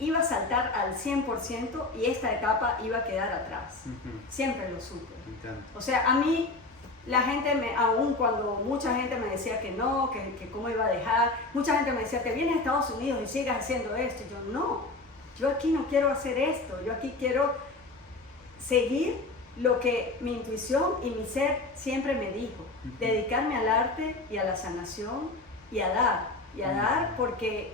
iba a saltar al 100% y esta etapa iba a quedar atrás, siempre lo supe. O sea, a mí la gente, aún cuando mucha gente me decía que no, que cómo iba a dejar, mucha gente me decía que vienes a Estados Unidos y sigas haciendo esto, y yo no, yo aquí no quiero hacer esto, yo aquí quiero seguir lo que mi intuición y mi ser siempre me dijo, dedicarme al arte y a la sanación y a dar porque,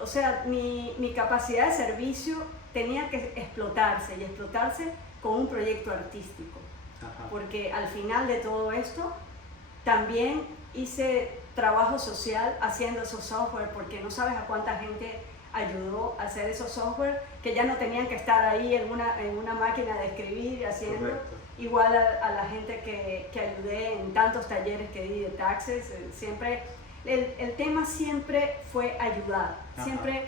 o sea, mi capacidad de servicio tenía que explotarse y explotarse con un proyecto artístico. Porque al final de todo esto también hice trabajo social haciendo esos software, porque no sabes a cuánta gente ayudó a hacer esos software que ya no tenían que estar ahí en una máquina de escribir haciendo. Correcto. Igual a la gente que ayudé en tantos talleres que di de taxes, siempre el tema siempre fue ayudar, siempre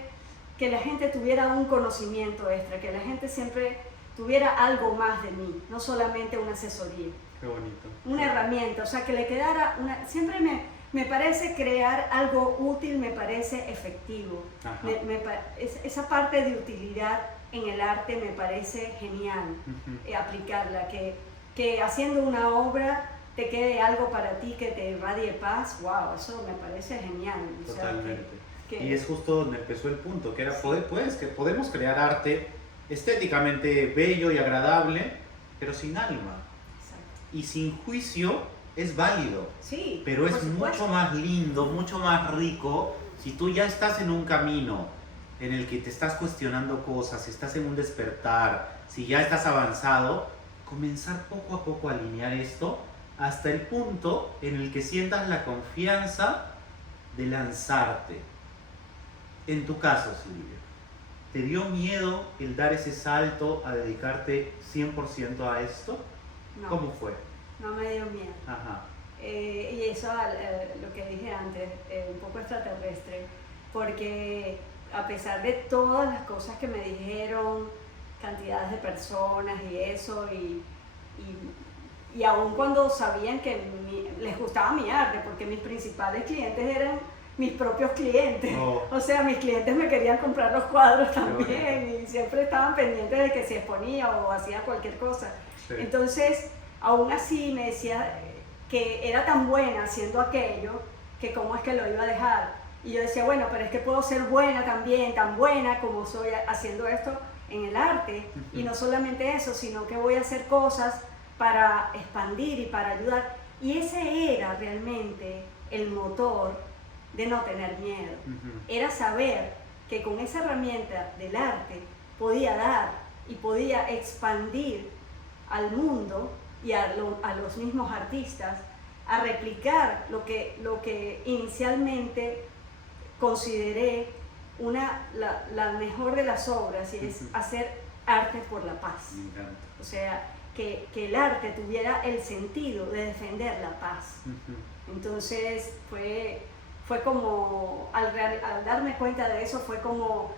que la gente tuviera un conocimiento extra, que la gente siempre tuviera algo más de mí, no solamente una asesoría. Qué bonito. Una herramienta, o sea, que le quedara siempre me parece crear algo útil, me parece efectivo. Esa parte de utilidad en el arte me parece genial aplicarla, que haciendo una obra te quede algo para ti que te irradie paz, wow, eso me parece genial. Totalmente. O sea, y es justo donde empezó el punto, que era que podemos crear arte estéticamente bello y agradable, pero sin alma. Exacto. Y sin juicio es válido, sí, pero es mucho más lindo, mucho más rico si tú ya estás en un camino en el que te estás cuestionando cosas, si estás en un despertar, si ya estás avanzado, comenzar poco a poco a alinear esto hasta el punto en el que sientas la confianza de lanzarte. En tu caso, Silvia, ¿te dio miedo el dar ese salto a dedicarte 100% a esto? No. ¿Cómo fue? No me dio miedo. Y eso, lo que dije antes, un poco extraterrestre, porque a pesar de todas las cosas que me dijeron, cantidades de personas y eso, y aun cuando sabían que les gustaba mi arte, porque mis principales clientes eran mis propios clientes, o sea, mis clientes me querían comprar los cuadros también y siempre estaban pendientes de que se exponía o hacía cualquier cosa. Sí. Entonces, aún así me decía que era tan buena haciendo aquello, que cómo es que lo iba a dejar. Y yo decía, bueno, pero es que puedo ser buena también, tan buena como soy haciendo esto en el arte. Y no solamente eso, sino que voy a hacer cosas para expandir y para ayudar. Y ese era realmente el motor de no tener miedo. Era saber que con esa herramienta del arte podía dar y podía expandir al mundo y a los mismos artistas a replicar lo que inicialmente consideré la mejor de las obras, y es hacer arte por la paz. Me encanta. O sea, que el arte tuviera el sentido de defender la paz. Entonces fue como, al darme cuenta de eso, fue como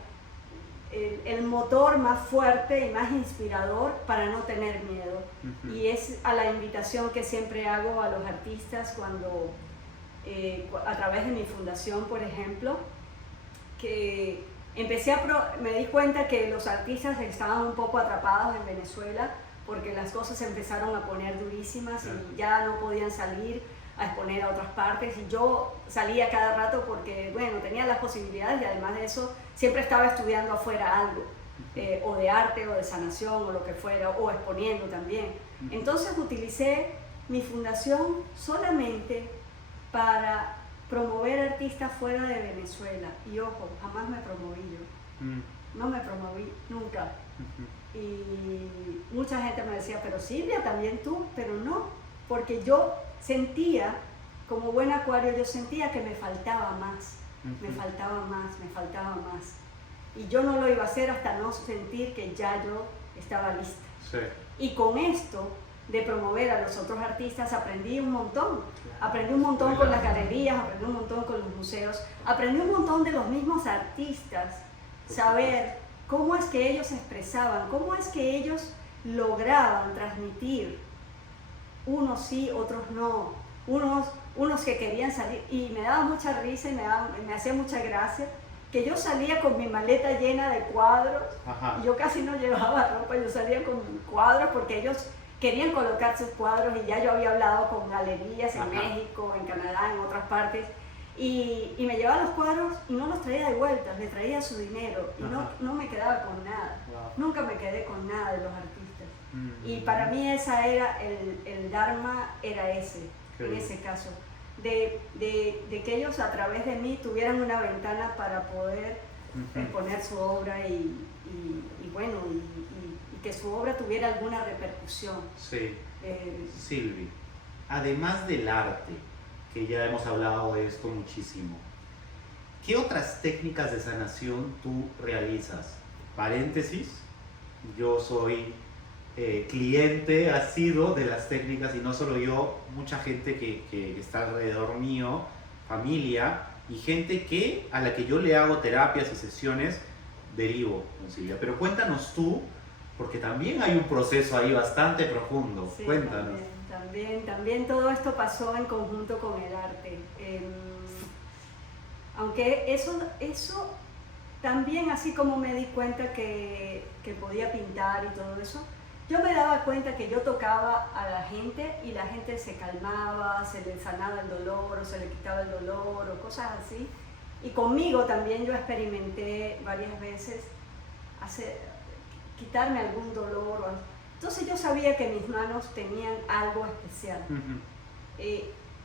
el motor más fuerte y más inspirador para no tener miedo. Y es a la invitación que siempre hago a los artistas cuando, a través de mi fundación, por ejemplo, que me di cuenta que los artistas estaban un poco atrapados en Venezuela porque las cosas se empezaron a poner durísimas y ya no podían salir a exponer a otras partes, y yo salía cada rato porque, bueno, tenía las posibilidades, y además de eso siempre estaba estudiando afuera algo, o de arte o de sanación o lo que fuera, o exponiendo también. Entonces utilicé mi fundación solamente para promover artistas fuera de Venezuela, y ojo, jamás me promoví yo, no me promoví nunca. Y mucha gente me decía, pero Silvia, también tú, pero no, porque yo sentía, como buen acuario, yo sentía que me faltaba más, me faltaba más, me faltaba más. Y yo no lo iba a hacer hasta no sentir que ya yo estaba lista. Sí. Y con esto de promover a los otros artistas aprendí un montón. Aprendí un montón con las galerías, aprendí un montón con los museos, aprendí un montón de los mismos artistas, saber cómo es que ellos se expresaban, cómo es que ellos lograban transmitir, unos sí, otros no, unos que querían salir, y me daba mucha risa y me hacía mucha gracia que yo salía con mi maleta llena de cuadros. Ajá. Y yo casi no llevaba ropa, yo salía con cuadros porque ellos querían colocar sus cuadros, y ya yo había hablado con galerías en México, en Canadá, en otras partes, y me llevaba los cuadros y no los traía de vuelta, le traía su dinero, y no me quedaba con nada. Wow. Nunca me quedé con nada de los artistas. Y para mí esa era el Dharma, era ese, en ese caso, de que ellos a través de mí tuvieran una ventana para poder exponer su obra y que su obra tuviera alguna repercusión. Sí. Silvi, además del arte, que ya hemos hablado de esto muchísimo, ¿qué otras técnicas de sanación tú realizas? Paréntesis, yo soy cliente, asiduo de las técnicas, y no solo yo, mucha gente que está alrededor mío, familia y gente a la que yo le hago terapias y sesiones, derivo, Silvia. Pero cuéntanos tú, porque también hay un proceso ahí bastante profundo. Sí, cuéntanos. También todo esto pasó en conjunto con el arte. Aunque eso también, así como me di cuenta que podía pintar y todo eso, yo me daba cuenta que yo tocaba a la gente y la gente se calmaba, se le sanaba el dolor o se le quitaba el dolor o cosas así. Y conmigo también yo experimenté varias veces quitarme algún dolor. Entonces yo sabía que mis manos tenían algo especial.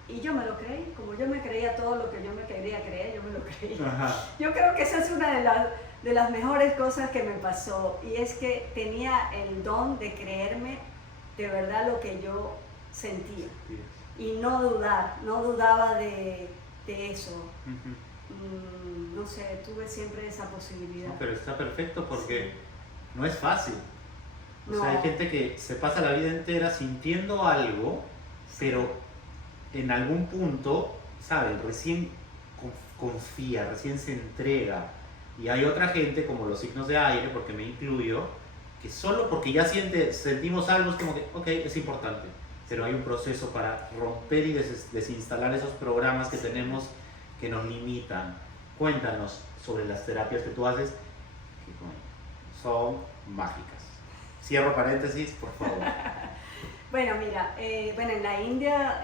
Y yo me lo creí, como yo me creía todo lo que yo me quería creer, yo me lo creí. Yo creo que esa es una de las mejores cosas que me pasó, y es que tenía el don de creerme de verdad lo que yo sentía y no dudaba de eso. No sé, tuve siempre esa posibilidad. No, pero está perfecto porque no es fácil. O sea, hay gente que se pasa la vida entera sintiendo algo, pero en algún punto, ¿saben? Recién confía, recién se entrega. Y hay otra gente, como los signos de aire, porque me incluyo, que solo porque ya sentimos algo es como que, ok, es importante. Pero hay un proceso para romper y desinstalar esos programas que tenemos que nos limitan. Cuéntanos sobre las terapias que tú haces, que son mágicas. Cierro paréntesis, por favor. Bueno, mira, en la India,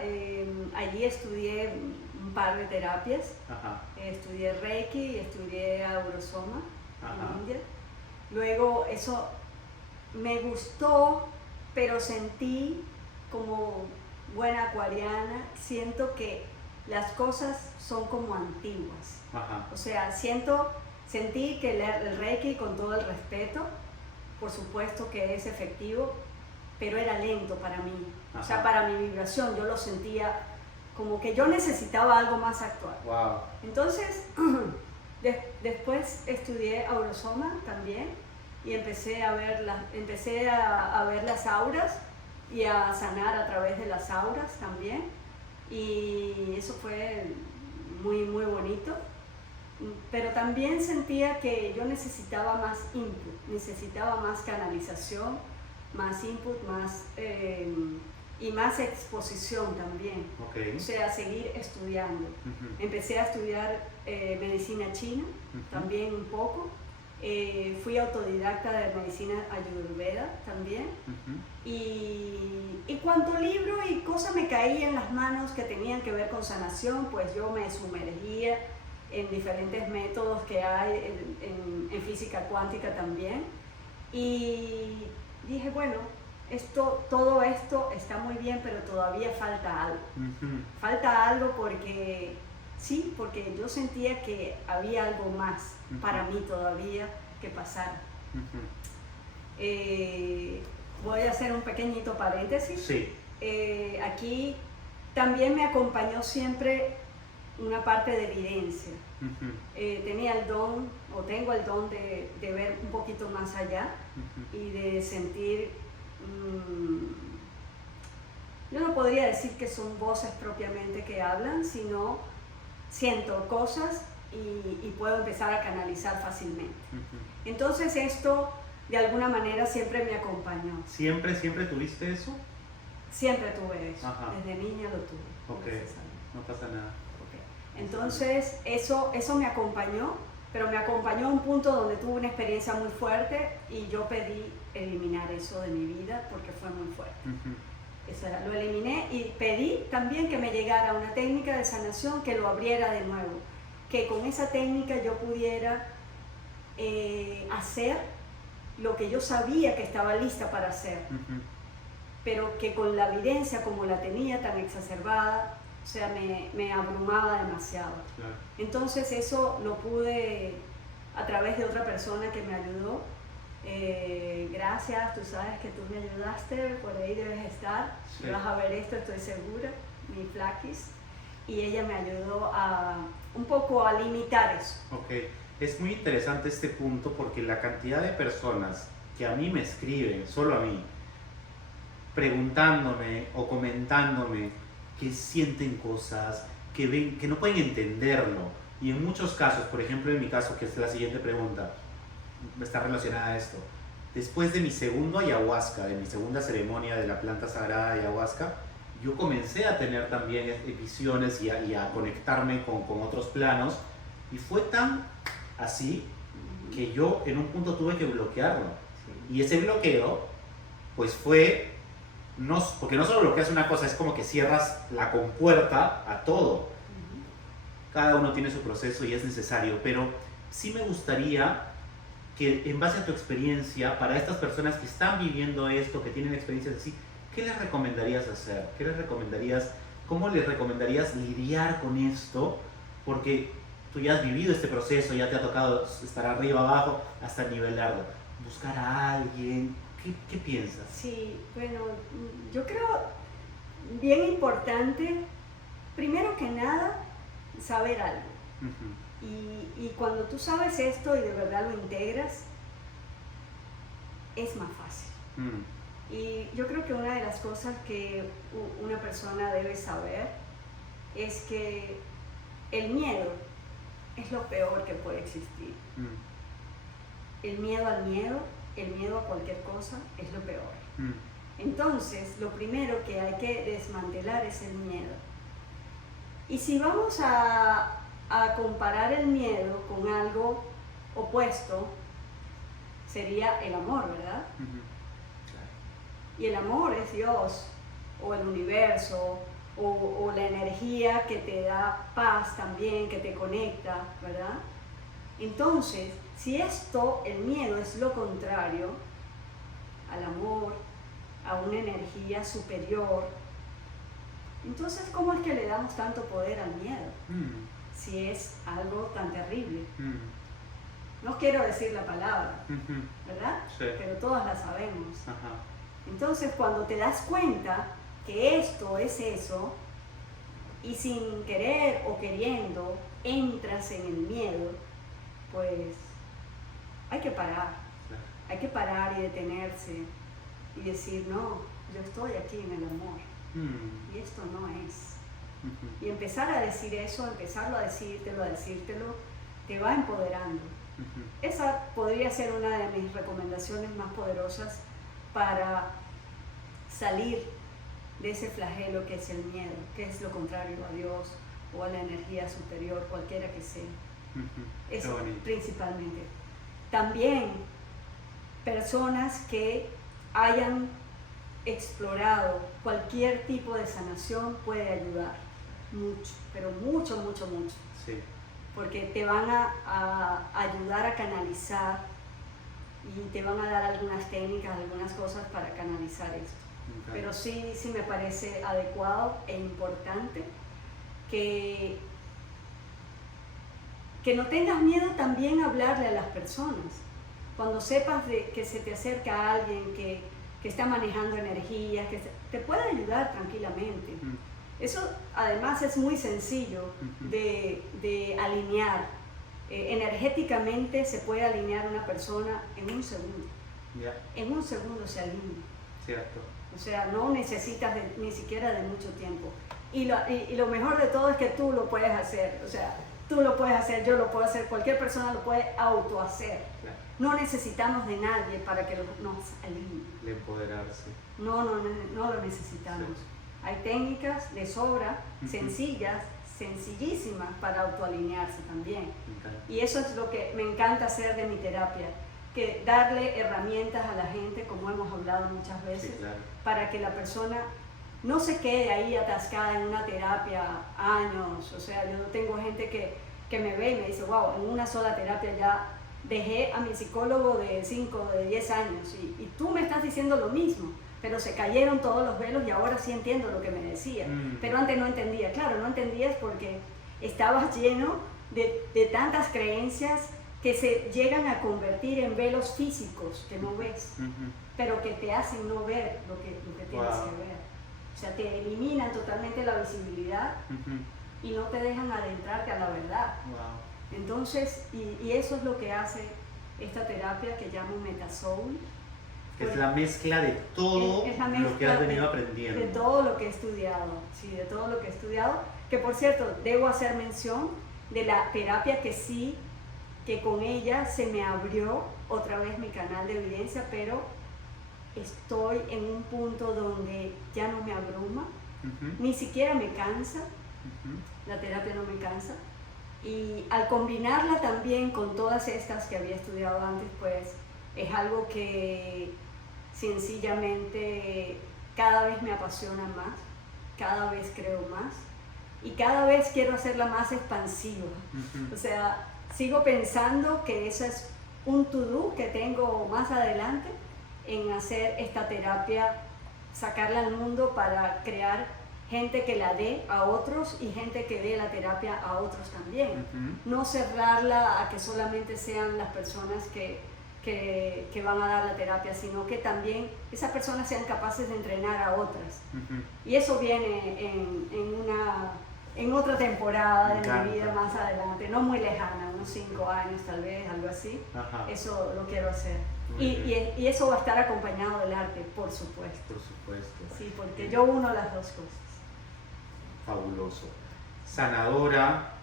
allí estudié un par de terapias. Estudié Reiki y estudié Aurosoma en India. Luego eso me gustó, pero sentí, como buena acuariana, siento que las cosas son como antiguas. O sea, sentí que el Reiki, con todo el respeto, por supuesto que es efectivo, pero era lento para mí. O sea, para mi vibración yo lo sentía como que yo necesitaba algo más actual. Wow. Entonces, después estudié Aurosoma también, y empecé a ver las auras y a sanar a través de las auras también, y eso fue muy, muy bonito. pero también sentía que yo necesitaba más input, necesitaba más canalización, más input, y más exposición también. Ok. O sea, seguir estudiando. Empecé a estudiar medicina china, también un poco. Fui autodidacta de medicina ayurveda también. Y cuanto libro y cosas me caían en las manos que tenían que ver con sanación, pues yo me sumergía en diferentes métodos que hay en física cuántica también. Y dije, bueno, todo esto está muy bien, pero todavía falta algo. Falta algo porque, sí, porque yo sentía que había algo más para mí todavía que pasar. Voy a hacer un pequeñito paréntesis. Sí. Aquí también me acompañó siempre una parte de evidencia. Tenía el don, o tengo el don de ver un poquito más allá y de sentir, yo no podría decir que son voces propiamente que hablan, sino siento cosas y puedo empezar a canalizar fácilmente. Entonces esto de alguna manera siempre me acompañó. ¿Siempre tuviste eso? Siempre tuve eso. Ajá. Desde niña lo tuve. Ok, no pasa nada. Okay. Entonces eso me acompañó, pero me acompañó a un punto donde tuve una experiencia muy fuerte y yo pedí eliminar eso de mi vida porque fue muy fuerte. Lo eliminé y pedí también que me llegara una técnica de sanación que lo abriera de nuevo, que con esa técnica yo pudiera hacer lo que yo sabía que estaba lista para hacer, pero que con la evidencia como la tenía tan exacerbada, o sea, me abrumaba demasiado. Claro. Entonces eso lo pude a través de otra persona que me ayudó. Gracias, tú sabes que tú me ayudaste, por ahí debes estar, sí. Vas a ver esto, estoy segura, mi Flaquis, y ella me ayudó un poco a limitar eso. Ok, es muy interesante este punto porque la cantidad de personas que a mí me escriben, solo a mí, preguntándome o comentándome que sienten cosas, que ven, que no pueden entenderlo, y en muchos casos, por ejemplo en mi caso, que es la siguiente pregunta, está relacionada a esto. Después de mi segundo ayahuasca, de mi segunda ceremonia de la planta sagrada de ayahuasca, yo comencé a tener también visiones y a conectarme con otros planos, y fue tan así que yo en un punto tuve que bloquearlo. Y ese bloqueo pues fue, porque no solo bloqueas una cosa, es como que cierras la compuerta a todo. Cada uno tiene su proceso y es necesario, pero sí me gustaría que en base a tu experiencia, para estas personas que están viviendo esto, que tienen experiencias así, ¿qué les recomendarías hacer? ¿Qué les recomendarías? ¿Cómo les recomendarías lidiar con esto? Porque tú ya has vivido este proceso, ya te ha tocado estar arriba, abajo, hasta nivelarlo. Buscar a alguien, ¿qué piensas? Sí, bueno, yo creo bien importante, primero que nada, saber algo. Y cuando tú sabes esto y de verdad lo integras, es más fácil. Y yo creo que una de las cosas que una persona debe saber es que el miedo es lo peor que puede existir. El miedo al miedo, el miedo a cualquier cosa es lo peor. Entonces, lo primero que hay que desmantelar es el miedo. Y si vamos a comparar el miedo con algo opuesto, sería el amor, ¿verdad? Y el amor es Dios, o el universo, o la energía que te da paz también, que te conecta, ¿verdad? Entonces, si el miedo es lo contrario al amor, a una energía superior, entonces, ¿cómo es que le damos tanto poder al miedo? Si es algo tan terrible. No quiero decir la palabra, ¿verdad? Sí. Pero todas la sabemos. Ajá. Entonces, cuando te das cuenta que esto es eso, y sin querer o queriendo entras en el miedo, pues hay que parar. Claro. Hay que parar y detenerse y decir, no, yo estoy aquí en el amor. Y esto no es. Y empezar a decir eso, empezarlo a decírtelo, te va empoderando. Ujú. Esa podría ser una de mis recomendaciones más poderosas para salir de ese flagelo que es el miedo, que es lo contrario a Dios o a la energía superior, cualquiera que sea. Ujú. Qué Eso bonito. principalmente. También personas que hayan explorado cualquier tipo de sanación puede ayudar mucho, pero mucho, mucho, mucho, Sí. porque te van a ayudar a canalizar y te van a dar algunas técnicas, algunas cosas para canalizar esto. Ok. Pero sí me parece adecuado e importante que no tengas miedo también a hablarle a las personas. Cuando sepas que se te acerca alguien que está manejando energías, te puede ayudar tranquilamente. Mm. Eso además es muy sencillo Ujú. de alinear. Energéticamente se puede alinear una persona en un segundo. Ya, En un segundo se alinea. cierto. O sea, no necesitas ni siquiera de mucho tiempo. Y lo mejor de todo es que tú lo puedes hacer. O sea, tú lo puedes hacer, yo lo puedo hacer, cualquier persona lo puede autohacer. Claro. No necesitamos de nadie para que nos alinee. El empoderarse. No lo necesitamos. Sí. Hay técnicas de sobra, Ujú. sencillas, sencillísimas para autoalinearse también. Me encanta. Y eso es lo que me encanta hacer de mi terapia, que darle herramientas a la gente, como hemos hablado muchas veces, Sí, claro. para que la persona no se quede ahí atascada en una terapia años. O sea, yo tengo gente que me ve y me dice, wow, en una sola terapia ya dejé a mi psicólogo de 5, de 10 años y tú me estás diciendo lo mismo, pero se cayeron todos los velos y ahora sí entiendo lo que me decía. Pero antes no entendía. Claro, no entendías porque estabas lleno de tantas creencias que se llegan a convertir en velos físicos que no ves, Ujú. pero que te hacen no ver lo que tienes Wow. que ver. O sea, te eliminan totalmente la visibilidad Ujú. y no te dejan adentrarte a la verdad. Wow. Entonces, y eso es lo que hace esta terapia que llamo Metasoul. Que es la mezcla de todo Es la lo que mezcla has venido de aprendiendo. todo lo que he estudiado, sí, de todo lo que he estudiado, que por cierto, debo hacer mención de la terapia que con ella se me abrió otra vez mi canal de evidencia, pero estoy en un punto donde ya no me abruma, Ujú. ni siquiera me cansa, Ujú. la terapia no me cansa, y al combinarla también con todas estas que había estudiado antes, pues es algo que sencillamente cada vez me apasiona más, cada vez creo más y cada vez quiero hacerla más expansiva. Ujú. O sea, sigo pensando que ese es un to-do que tengo más adelante en hacer esta terapia, sacarla al mundo para crear gente que la dé a otros y gente que dé la terapia a otros también. Ujú. No cerrarla a que solamente sean las personas que van a dar la terapia, sino que también esas personas sean capaces de entrenar a otras. Ujú. Y eso viene en otra temporada Me de mi encanta. vida más adelante, no muy lejana, unos 5 años tal vez, algo así. Ajá. Eso lo quiero hacer. Muy bien. Y eso va a estar acompañado del arte, por supuesto. Por supuesto. Sí, porque yo uno las dos cosas. Fabuloso. Sanadora,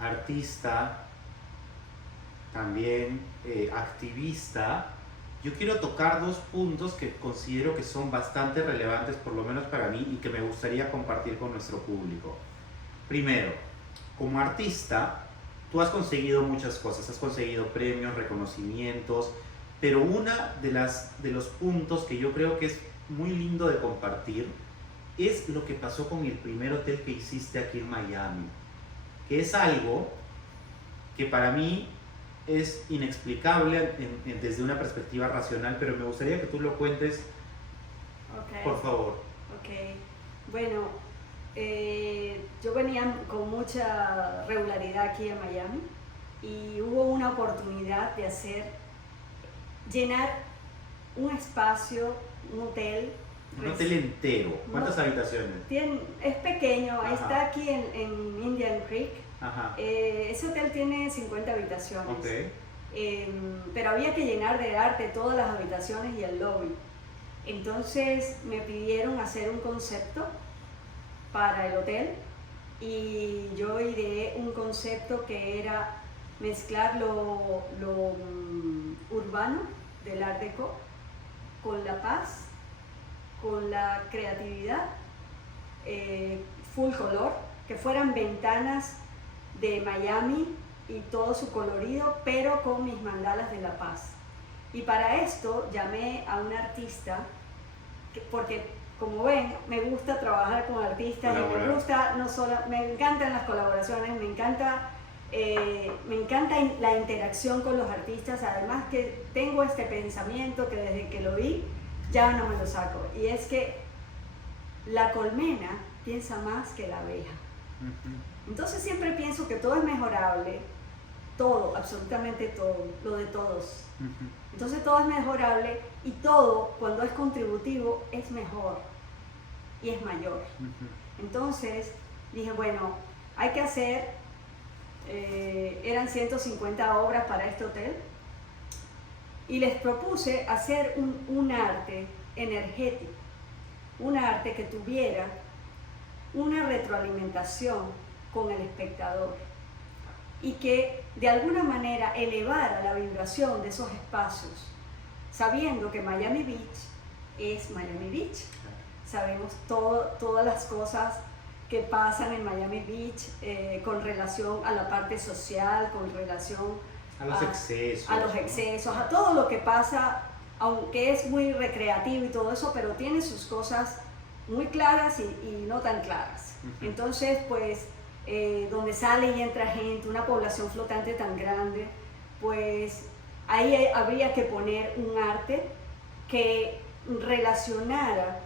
artista, también activista. Yo quiero tocar dos puntos que considero que son bastante relevantes, por lo menos para mí, y que me gustaría compartir con nuestro público. Primero, como artista, tú has conseguido muchas cosas, has conseguido premios, reconocimientos, pero una de los puntos que yo creo que es muy lindo de compartir es lo que pasó con el primer hotel que hiciste aquí en Miami, que es algo que para mí es inexplicable desde una perspectiva racional, pero me gustaría que tú lo cuentes, Okay. por favor. Ok, bueno, yo venía con mucha regularidad aquí a Miami y hubo una oportunidad de llenar un espacio, un hotel. Un hotel entero. ¿Cuántas No. habitaciones? Es pequeño, Ajá. está aquí en Indian Creek. Ajá. Ese hotel tiene 50 habitaciones. Ok. Pero había que llenar de arte todas las habitaciones y el lobby. Entonces me pidieron hacer un concepto para el hotel y yo ideé un concepto que era mezclar lo urbano del Art Deco con la paz, con la creatividad, full color, que fueran ventanas de Miami y todo su colorido, pero con mis mandalas de La Paz. Y para esto llamé a un artista, porque como ven, me gusta trabajar con artistas y me gusta, no solo, me encantan las colaboraciones, me encanta la interacción con los artistas, además que tengo este pensamiento que desde que lo vi ya no me lo saco, y es que la colmena piensa más que la abeja. Entonces siempre pienso que todo es mejorable, todo, absolutamente todo, lo de todos. Entonces todo es mejorable y todo, cuando es contributivo, es mejor y es mayor. Entonces dije, bueno, hay que hacer, eran 150 obras para este hotel, y les propuse hacer un arte energético, un arte que tuviera una retroalimentación con el espectador y que de alguna manera elevara la vibración de esos espacios, sabiendo que Miami Beach es Miami Beach. Sabemos todas las cosas que pasan en Miami Beach con relación a la parte social, con relación a los excesos, a los excesos, a todo lo que pasa, aunque es muy recreativo y todo eso, pero tiene sus cosas muy claras y no tan claras. Entonces, pues, donde sale y entra gente, una población flotante tan grande, pues ahí habría que poner un arte que relacionara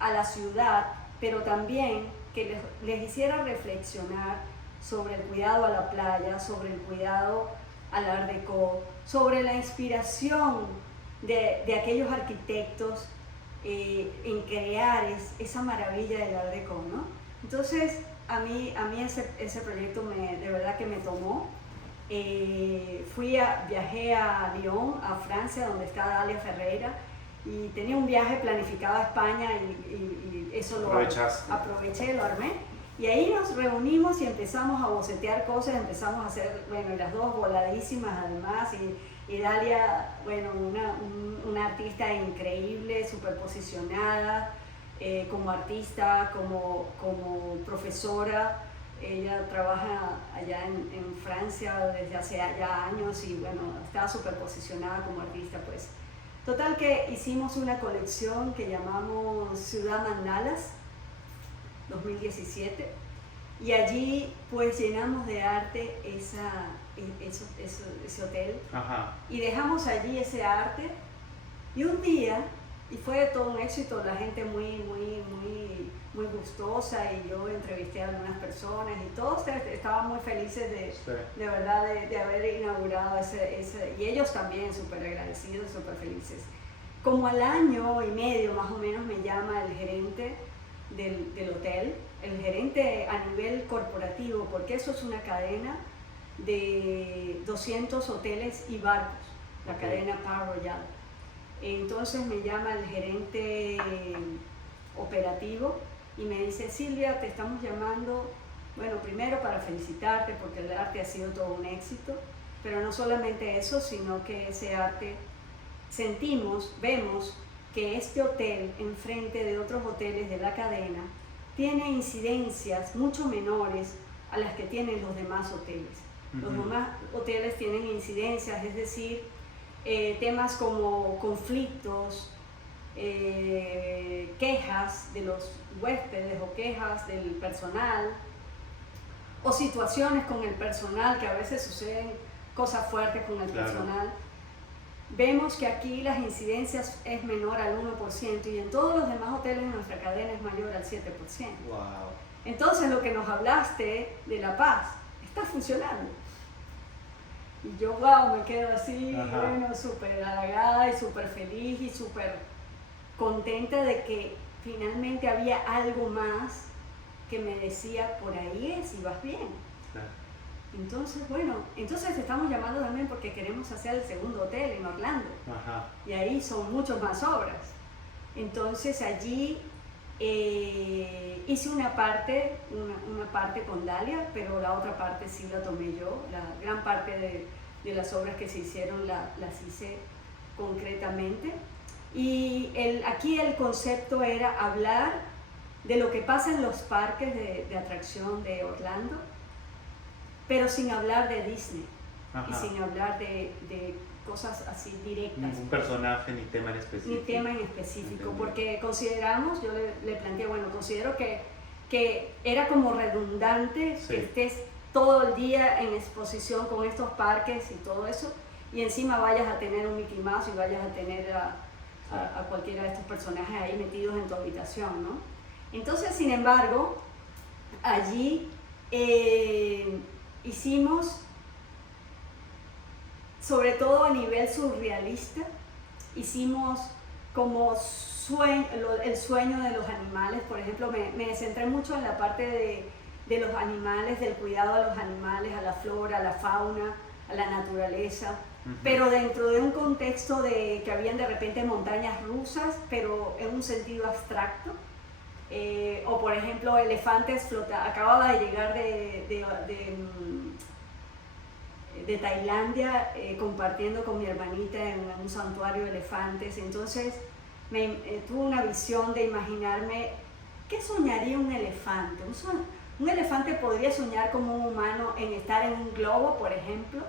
a la ciudad, pero también que les hiciera reflexionar sobre el cuidado a la playa, sobre el cuidado al Art Deco, sobre la inspiración de aquellos arquitectos en crear esa maravilla del Art Deco, ¿no? Entonces, a mí ese proyecto de verdad que me tomó. Viajé a Lyon, a Francia, donde está Dalia Ferreira, y tenía un viaje planificado a España y eso lo aproveché, lo armé. Y ahí nos reunimos y empezamos a bocetear cosas, empezamos a hacer, bueno, y las dos voladísimas además, y Dalia, bueno, una artista increíble, súper posicionada, como artista, como profesora. Ella trabaja allá en Francia desde hace ya años y bueno, está súper posicionada como artista, pues. Total que hicimos una colección que llamamos Ciudad Mandalas 2017, y allí pues llenamos de arte ese hotel. Ajá. Y dejamos allí ese arte, y un día, y fue todo un éxito, la gente muy gustosa, y yo entrevisté a algunas personas y todos estaban muy felices de verdad de haber inaugurado ese, y ellos también súper agradecidos, súper felices. Como al año y medio más o menos me llama el gerente del hotel, el gerente a nivel corporativo, porque eso es una cadena de 200 hoteles y barcos, la cadena Power Royal. Entonces me llama el gerente operativo y me dice: Silvia, te estamos llamando, bueno, primero para felicitarte porque el arte ha sido todo un éxito, pero no solamente eso, sino que ese arte vemos que este hotel, enfrente de otros hoteles de la cadena, tiene incidencias mucho menores a las que tienen los demás hoteles. Los demás hoteles tienen incidencias, es decir, temas como conflictos, quejas de los huéspedes o quejas del personal, o situaciones con el personal, que a veces suceden cosas fuertes con el personal. Vemos que aquí las incidencias es menor al 1% y en todos los demás hoteles de nuestra cadena es mayor al 7%. Wow. Entonces lo que nos hablaste de La Paz está funcionando. Y yo, wow, me quedo así, bueno, súper halagada y súper feliz y súper contenta de que finalmente había algo más que me decía: por ahí es y vas bien. Claro. Entonces, bueno, entonces estamos llamando también porque queremos hacer el segundo hotel en Orlando. Ajá. Y ahí son muchas más obras. Entonces allí Hice una parte con Dalia, pero la otra parte sí la tomé yo. La gran parte de las obras que se hicieron las hice concretamente. Y aquí el concepto era hablar de lo que pasa en los parques de atracción de Orlando, pero sin hablar de Disney. Ajá. Y sin hablar de cosas así directas. Ningún personaje ni tema en específico. Ni tema en específico, entendido. Porque consideramos, yo le planteé, bueno, considero que era como redundante, sí, que estés todo el día en exposición con estos parques y todo eso, y encima vayas a tener un Mickey Mouse y vayas a tener a cualquiera de estos personajes ahí metidos en tu habitación, ¿no? Entonces, sin embargo, allí hicimos, sobre todo a nivel surrealista, hicimos como el sueño de los animales. Por ejemplo, me centré mucho en la parte de los animales, del cuidado a los animales, a la flora, a la fauna, a la naturaleza, pero dentro de un contexto de que habían de repente montañas rusas, pero en un sentido abstracto. O por ejemplo, elefantes flotando. Acababa de llegar de Tailandia, compartiendo con mi hermanita en un santuario de elefantes. Entonces tuve una visión de imaginarme qué soñaría un elefante. Un elefante podría soñar como un humano en estar en un globo, por ejemplo,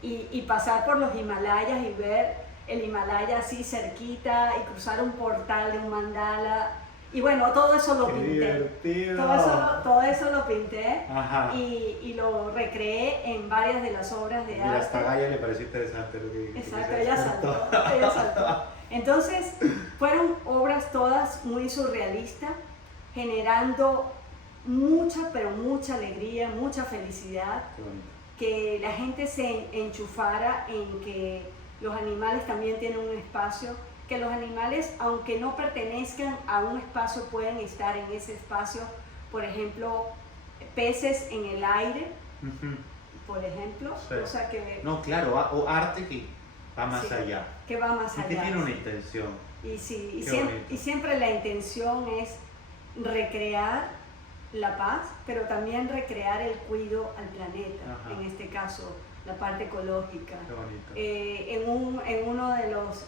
y pasar por los Himalayas y ver el Himalaya así cerquita y cruzar un portal de un mandala. Y bueno, todo eso lo pinté. Todo eso lo pinté. Y lo recreé en varias de las obras de arte. Y hasta Gaia le pareció interesante lo que... Exacto, ella saltó. Entonces, fueron obras todas muy surrealistas, generando mucha, pero mucha alegría, mucha felicidad. Que la gente se enchufara en que los animales también tienen un espacio, que los animales, aunque no pertenezcan a un espacio, pueden estar en ese espacio. Por ejemplo, peces en el aire, por ejemplo. Sí. O sea que... No, claro, o arte que va más allá. Que va más allá. Y que tiene una intención. Y siempre la intención es recrear la paz, pero también recrear el cuidado al planeta. Ajá. En este caso la parte ecológica. En uno de los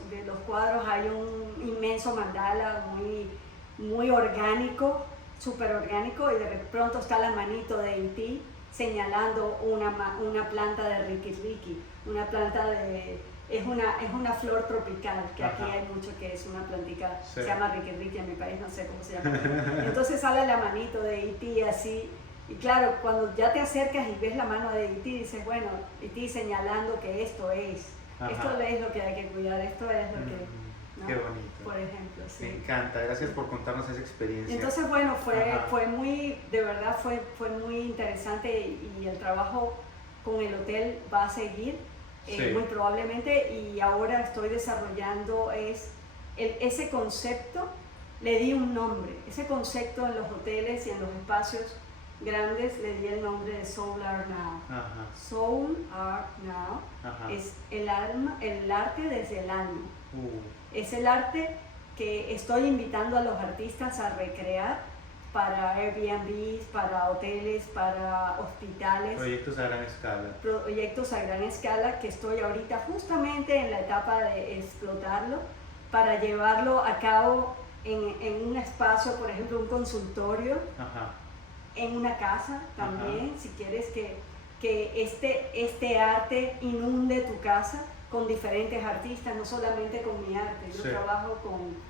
cuadros hay un inmenso mandala muy orgánico, súper orgánico, y de pronto está la manito de E.T. señalando una planta de Rikki, una planta de... Es una flor tropical, que aquí hay mucho, que es una plantica, sí, se llama Rikki, en mi país no sé cómo se llama. Entonces sale la manito de E.T. así, y claro, cuando ya te acercas y ves la mano de E.T. dices, bueno, E.T. señalando que esto es lo que hay que cuidar, esto es lo que... ¿no? Qué bonito. Por ejemplo, sí. Me encanta, gracias por contarnos esa experiencia. Entonces, bueno, fue muy, de verdad fue muy interesante, y el trabajo con el hotel va a seguir. Sí. Muy probablemente, y ahora estoy desarrollando ese concepto, le di un nombre, ese concepto en los hoteles y en los espacios grandes le di el nombre de Soul Art Now. Soul Art Now es el arte desde el alma. Es el arte que estoy invitando a los artistas a recrear para Airbnb, para hoteles, para hospitales. Proyectos a gran escala. Proyectos a gran escala, que estoy ahorita justamente en la etapa de explotarlo para llevarlo a cabo en un espacio, por ejemplo, un consultorio, en una casa también, si quieres que este arte inunde tu casa con diferentes artistas, no solamente con mi arte. Yo trabajo con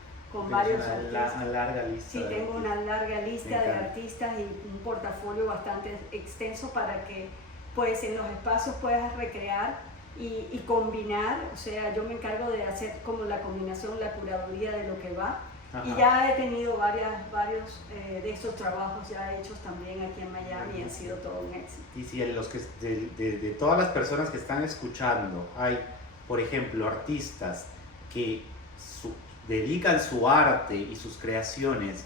varios artistas. Una larga lista. Sí, tengo una larga lista de artistas y un portafolio bastante extenso para que pues en los espacios puedas recrear y combinar. O sea, yo me encargo de hacer como la combinación, la curaduría de lo que va. Y ya he tenido varios de estos trabajos ya hechos también aquí en Miami, y han sido todo un éxito. Y si de todas las personas que están escuchando hay, por ejemplo, artistas que dedican su arte y sus creaciones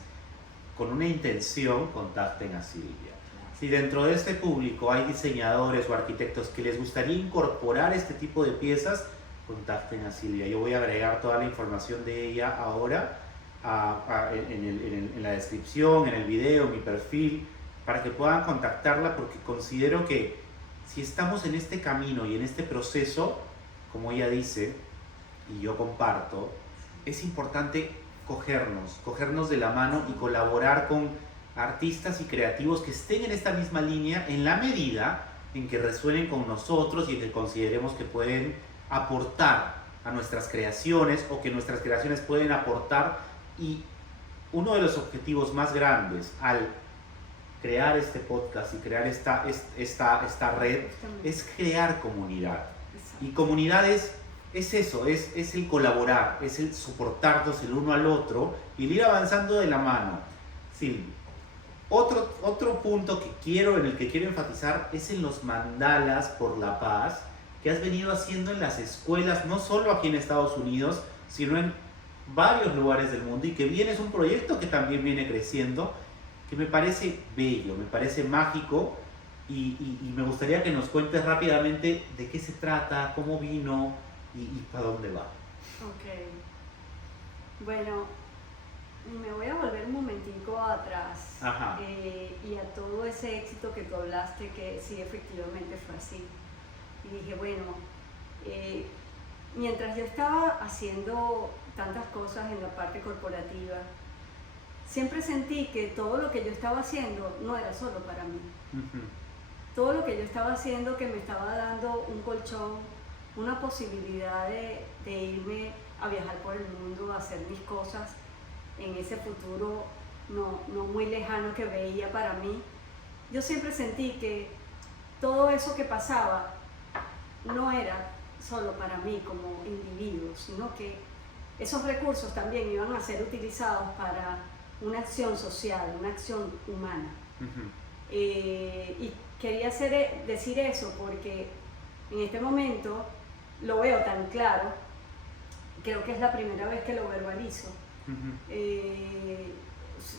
con una intención, contacten a Silvia. Si dentro de este público hay diseñadores o arquitectos que les gustaría incorporar este tipo de piezas, contacten a Silvia. Yo voy a agregar toda la información de ella ahora en la descripción, en el video, en mi perfil, para que puedan contactarla, porque considero que si estamos en este camino y en este proceso, como ella dice, y yo comparto, es importante cogernos de la mano y colaborar con artistas y creativos que estén en esta misma línea en la medida en que resuenen con nosotros y en que consideremos que pueden aportar a nuestras creaciones o que nuestras creaciones pueden aportar. Y uno de los objetivos más grandes al crear este podcast y crear esta red es crear comunidad. Exacto. Y comunidad es eso, es el colaborar, es el soportarnos el uno al otro y el ir avanzando de la mano. Sí. Otro punto en el que quiero enfatizar es en los mandalas por la paz que has venido haciendo en las escuelas, no solo aquí en Estados Unidos, sino en varios lugares del mundo, y que es un proyecto que también viene creciendo, que me parece bello, me parece mágico, y me gustaría que nos cuentes rápidamente de qué se trata, cómo vino y para dónde va. Ok. Bueno, me voy a volver un momentico atrás y a todo ese éxito que tú hablaste, que sí, efectivamente fue así. Y dije, bueno, mientras yo estaba haciendo tantas cosas en la parte corporativa, siempre sentí que todo lo que yo estaba haciendo no era solo para mí. Todo lo que yo estaba haciendo que me estaba dando un colchón, una posibilidad de irme a viajar por el mundo, a hacer mis cosas en ese futuro no muy lejano que veía para mí. Yo siempre sentí que todo eso que pasaba no era solo para mí como individuo, sino que esos recursos también iban a ser utilizados para una acción social, una acción humana. Y quería decir eso porque en este momento lo veo tan claro, creo que es la primera vez que lo verbalizo.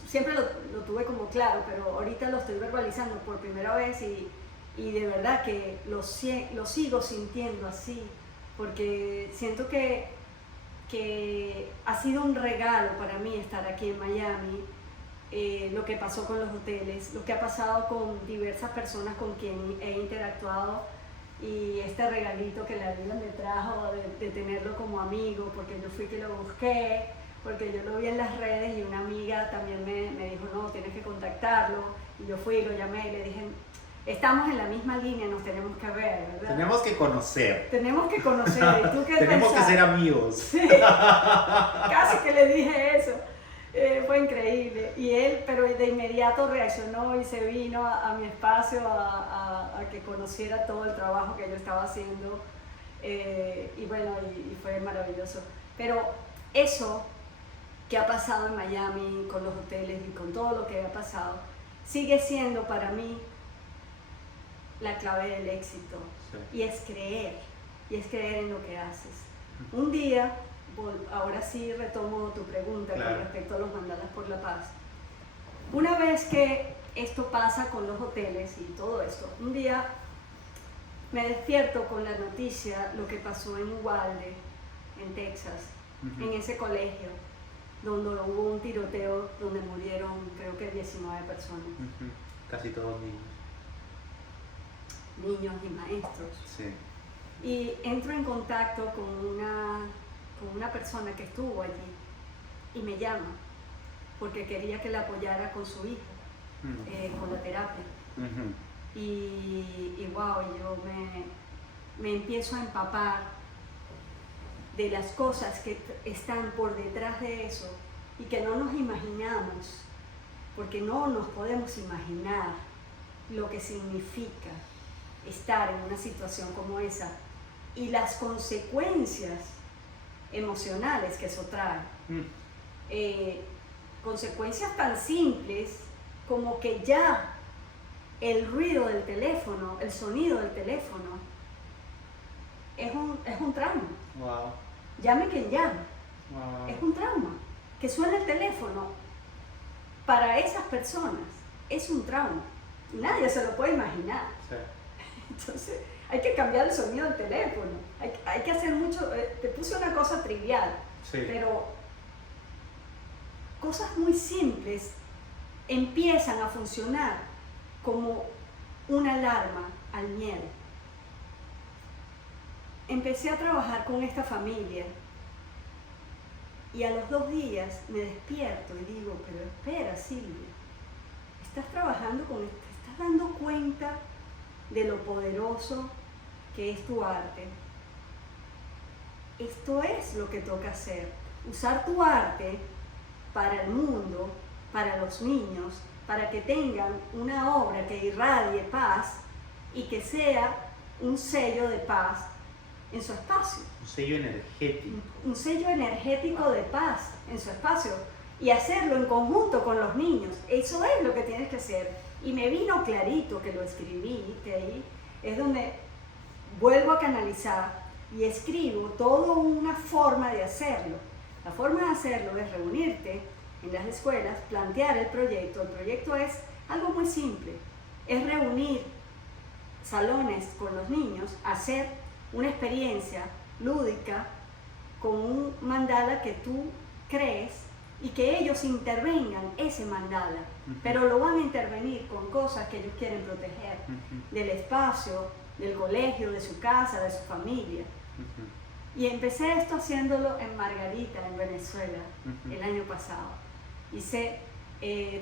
Siempre lo tuve como claro, pero ahorita lo estoy verbalizando por primera vez y de verdad que lo sigo sintiendo así, porque siento que ha sido un regalo para mí estar aquí en Miami, lo que pasó con los hoteles, lo que ha pasado con diversas personas con quien he interactuado, y este regalito que la vida me trajo de tenerlo como amigo, porque yo fui que lo busqué, porque yo lo vi en las redes y una amiga también me dijo, no, tienes que contactarlo, y yo fui, lo llamé y le dije, estamos en la misma línea, nos tenemos que ver, ¿verdad? Tenemos que conocer. Tenemos que conocer, ¿y tú qué Tenemos pensás? que ser amigos. Sí, casi que le dije eso. Fue increíble. Y él, pero de inmediato reaccionó y se vino a mi espacio a que conociera todo el trabajo que yo estaba haciendo. Y bueno, y fue maravilloso. Pero eso que ha pasado en Miami con los hoteles y con todo lo que ha pasado, sigue siendo para mí la clave del éxito. Sí. Y es creer en lo que haces. Un día, ahora sí retomo tu pregunta, claro, con respecto a los mandalas por la paz. Una vez que esto pasa con los hoteles y todo esto, un día me despierto con la noticia lo que pasó en Uvalde, en Texas, en ese colegio, donde hubo un tiroteo donde murieron creo que 19 personas. Casi todos niños. Niños y maestros. Sí. Y entro en contacto con una persona que estuvo allí y me llama porque quería que la apoyara con su hijo, con la terapia. Y wow, yo me empiezo a empapar de las cosas que están por detrás de eso y que no nos imaginamos, porque no nos podemos imaginar lo que significa estar en una situación como esa y las consecuencias emocionales que eso trae. Consecuencias tan simples como que ya el ruido del teléfono, el sonido del teléfono es un trauma. Wow. Llame quien llame. Wow. Es un trauma. Que suene el teléfono para esas personas es un trauma. Nadie se lo puede imaginar. Sí. Entonces, hay que cambiar el sonido del teléfono. Hay que hacer mucho. Te puse una cosa trivial, sí, pero cosas muy simples empiezan a funcionar como una alarma al miedo. Empecé a trabajar con esta familia y a los 2 días me despierto y digo, pero espera, Silvia, estás trabajando con esto, te estás dando cuenta de lo poderoso que es tu arte. Esto es lo que toca hacer, usar tu arte para el mundo, para los niños, para que tengan una obra que irradie paz y que sea un sello de paz en su espacio. Un sello energético. Un sello energético de paz en su espacio y hacerlo en conjunto con los niños. Eso es lo que tienes que hacer. Y me vino clarito que lo escribí, que ahí es donde vuelvo a canalizar y escribo toda una forma de hacerlo. La forma de hacerlo es reunirte en las escuelas, plantear el proyecto. El proyecto es algo muy simple, es reunir salones con los niños, hacer una experiencia lúdica con un mandala que tú crees y que ellos intervengan ese mandala, pero lo van a intervenir con cosas que ellos quieren proteger, del espacio, del colegio, de su casa, de su familia. Y empecé esto haciéndolo en Margarita, en Venezuela, el año pasado.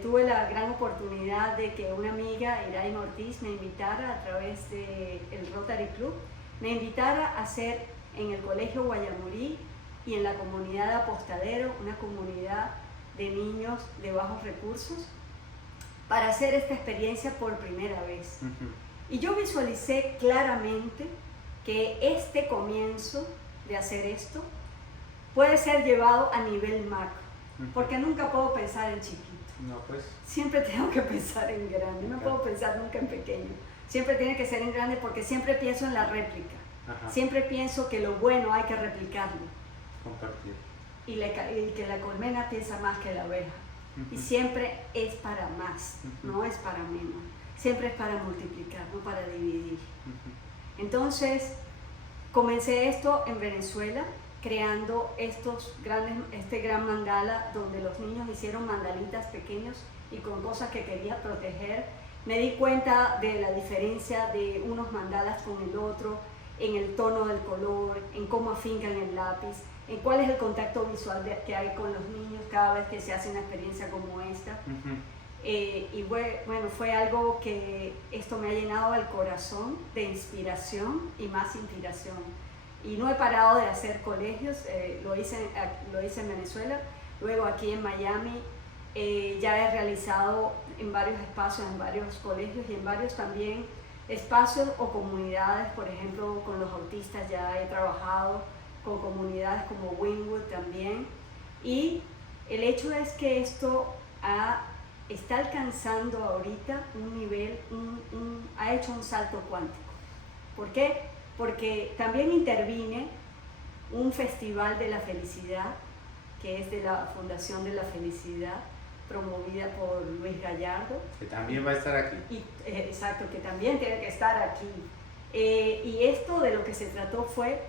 Tuve la gran oportunidad de que una amiga, Iraima Ortiz, me invitara a través del Rotary Club, me invitara a hacer en el Colegio Guayamurí y en la comunidad de Apostadero, una comunidad de niños de bajos recursos, para hacer esta experiencia por primera vez. Y yo visualicé claramente que este comienzo de hacer esto puede ser llevado a nivel macro, porque nunca puedo pensar en chiquito. No, pues. Siempre tengo que pensar en grande, no puedo pensar nunca en pequeño. Siempre tiene que ser en grande porque siempre pienso en la réplica. Siempre pienso que lo bueno hay que replicarlo. Compartir. Y que la colmena piensa más que la abeja. Y siempre es para más, no es para menos. Siempre es para multiplicar, no para dividir. Entonces, comencé esto en Venezuela, creando este gran mandala donde los niños hicieron mandalitas pequeños y con cosas que quería proteger. Me di cuenta de la diferencia de unos mandalas con el otro, en el tono del color, en cómo afincan el lápiz, en cuál es el contacto visual que hay con los niños cada vez que se hace una experiencia como esta. Y bueno, fue algo que esto me ha llenado el corazón de inspiración y más inspiración. Y no he parado de hacer colegios, lo hice en Venezuela, luego aquí en Miami ya he realizado en varios espacios, en varios colegios y en varios también espacios o comunidades, por ejemplo con los autistas ya he trabajado, con comunidades como Wynwood también. Y el hecho es que esto está alcanzando ahorita un nivel, ha hecho un salto cuántico. ¿Por qué? Porque también intervine un festival de la felicidad, que es de la Fundación de la Felicidad, promovida por Luis Gallardo. Que también va a estar aquí. Exacto, que también tiene que estar aquí. Y esto de lo que se trató fue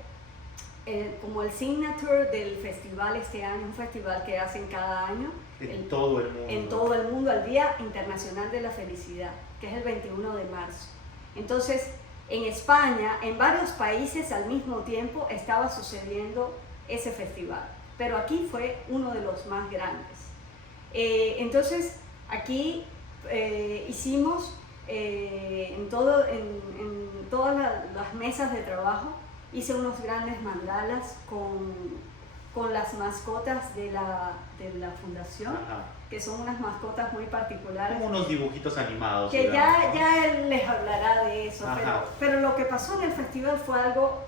como el signature del festival este año, un festival que hacen cada año. En todo el mundo. En todo el mundo, al Día Internacional de la Felicidad, que es el 21 de marzo. Entonces, en España, en varios países al mismo tiempo estaba sucediendo ese festival, pero aquí fue uno de los más grandes. Entonces, aquí hicimos en todas las mesas de trabajo, hice unos grandes mandalas con las mascotas de la fundación, que son unas mascotas muy particulares. Como unos dibujitos animados. Que ya él les hablará de eso, pero lo que pasó en el festival fue algo,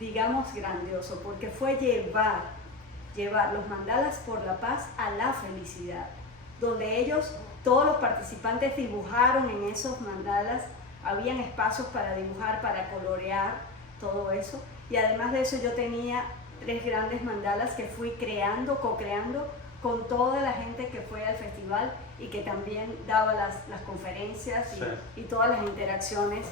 digamos, grandioso, porque fue llevar los mandalas por la paz a la felicidad, donde todos los participantes dibujaron en esos mandalas, habían espacios para dibujar, para colorear, todo eso, y además de eso yo tenía 3 grandes mandalas que fui co-creando con toda la gente que fue al festival y que también daba las conferencias y todas las interacciones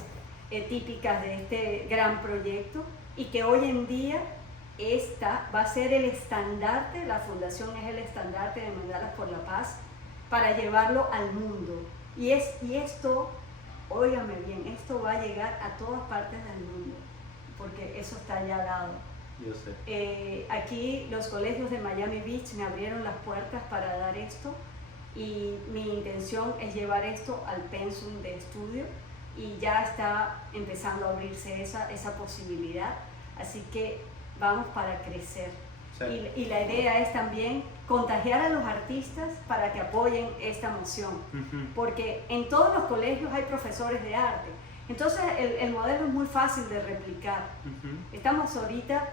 típicas de este gran proyecto, y que hoy en día esta va a ser el estandarte, la fundación es el estandarte de Mandalas por la Paz para llevarlo al mundo. Y esto, óigame bien, esto va a llegar a todas partes del mundo, porque eso está ya dado. Yo sé. Aquí los colegios de Miami Beach me abrieron las puertas para dar esto y mi intención es llevar esto al pensum de estudio y ya está empezando a abrirse esa posibilidad, así que vamos para crecer. Sí. Y la idea es también contagiar a los artistas para que apoyen esta moción, porque en todos los colegios hay profesores de arte, entonces el modelo es muy fácil de replicar. Estamos ahorita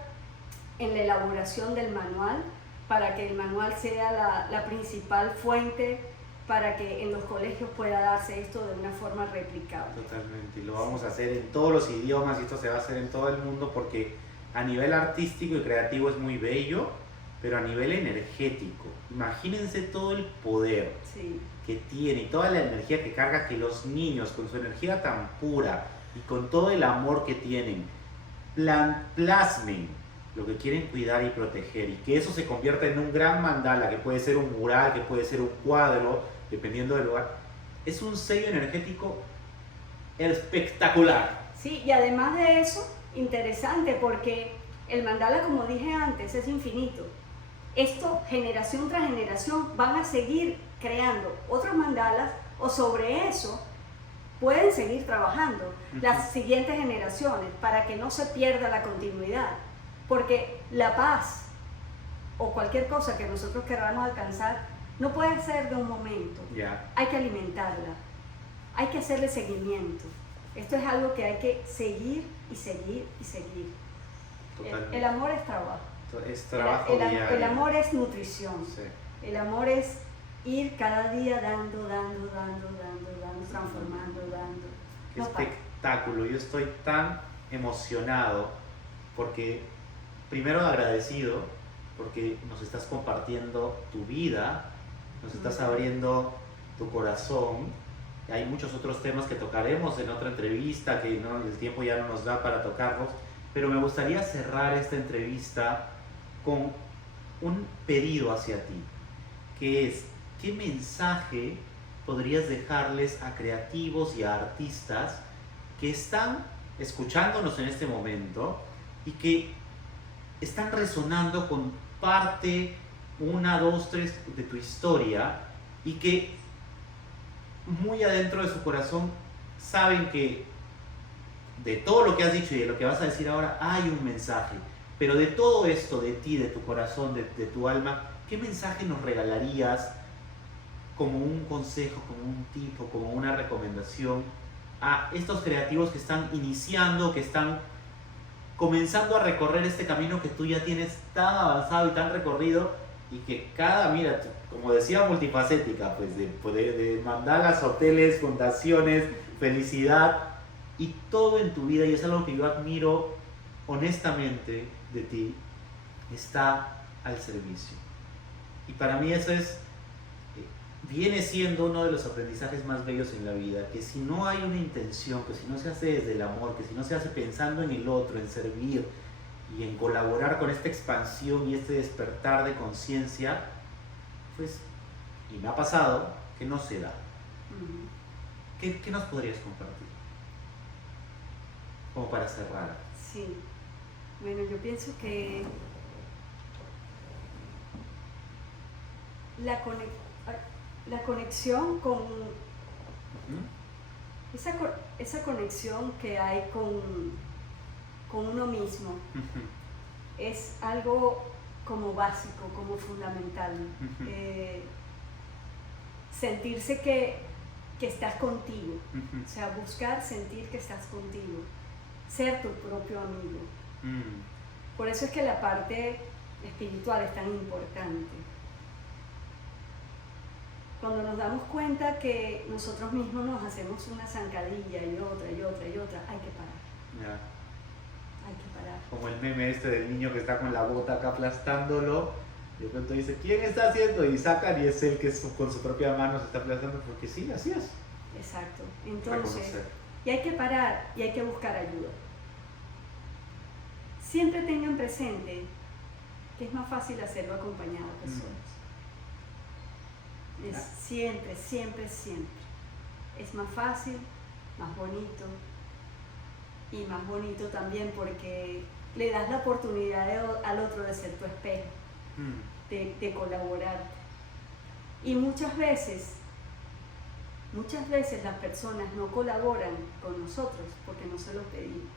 en la elaboración del manual para que el manual sea la principal fuente para que en los colegios pueda darse esto de una forma replicable. Totalmente, y lo vamos a hacer en todos los idiomas y esto se va a hacer en todo el mundo porque a nivel artístico y creativo es muy bello, pero a nivel energético, imagínense todo el poder que tiene y toda la energía que carga, que los niños con su energía tan pura y con todo el amor que tienen plasmen lo que quieren cuidar y proteger y que eso se convierta en un gran mandala, que puede ser un mural, que puede ser un cuadro, dependiendo del lugar. Es un sello energético espectacular. Sí, y además de eso, interesante porque el mandala, como dije antes, es infinito. Esto, generación tras generación, van a seguir creando otros mandalas o sobre eso pueden seguir trabajando las siguientes generaciones para que no se pierda la continuidad. Porque la paz o cualquier cosa que nosotros queramos alcanzar no puede ser de un momento. Hay que alimentarla, hay que hacerle seguimiento. Esto es algo que hay que seguir y seguir y seguir. El amor es trabajo. Es trabajo diario. El amor es nutrición. Sí. El amor es ir cada día dando, transformando, dando. Qué espectáculo. Yo estoy tan emocionado porque, primero agradecido, porque nos estás compartiendo tu vida, nos estás abriendo tu corazón. Hay muchos otros temas que tocaremos en otra entrevista, que el tiempo ya no nos da para tocarlos, pero me gustaría cerrar esta entrevista con un pedido hacia ti, que es, ¿qué mensaje podrías dejarles a creativos y a artistas que están escuchándonos en este momento y que están resonando con parte 1, 2, 3 de tu historia y que muy adentro de su corazón saben que de todo lo que has dicho y de lo que vas a decir ahora hay un mensaje, pero de todo esto, de ti, de tu corazón, de tu alma, ¿qué mensaje nos regalarías como un consejo, como un tip o como una recomendación a estos creativos que están iniciando, que están comenzando a recorrer este camino que tú ya tienes tan avanzado y tan recorrido y que mira, como decía, multifacética, pues de mandalas, hoteles, fundaciones, felicidad y todo en tu vida, y es algo que yo admiro honestamente de ti, está al servicio. Y para mí eso viene siendo uno de los aprendizajes más bellos en la vida, que si no hay una intención, que si no se hace desde el amor, que si no se hace pensando en el otro, en servir y en colaborar con esta expansión y este despertar de conciencia, pues, y me ha pasado, que no se da. ¿Qué nos podrías compartir? Como para cerrar. Sí, bueno, yo pienso que la conexión con esa conexión que hay con uno mismo es algo como básico, como fundamental. Sentirse que estás contigo, o sea, buscar sentir que estás contigo, ser tu propio amigo. Por eso es que la parte espiritual es tan importante. Cuando nos damos cuenta que nosotros mismos nos hacemos una zancadilla y otra, hay que parar. Hay que parar. Como el meme este del niño que está con la bota acá aplastándolo, y de pronto dice, ¿quién está haciendo? Y sacan y es él que con su propia mano se está aplastando, porque sí, así es. Exacto. Entonces, y hay que parar y hay que buscar ayuda. siempre tengan presente que es más fácil hacerlo acompañado que solos. Es siempre, siempre, siempre. Es más fácil, más bonito, y más bonito también porque le das la oportunidad al otro de ser tu espejo, de colaborar. Y muchas veces las personas no colaboran con nosotros porque no se lo pedimos.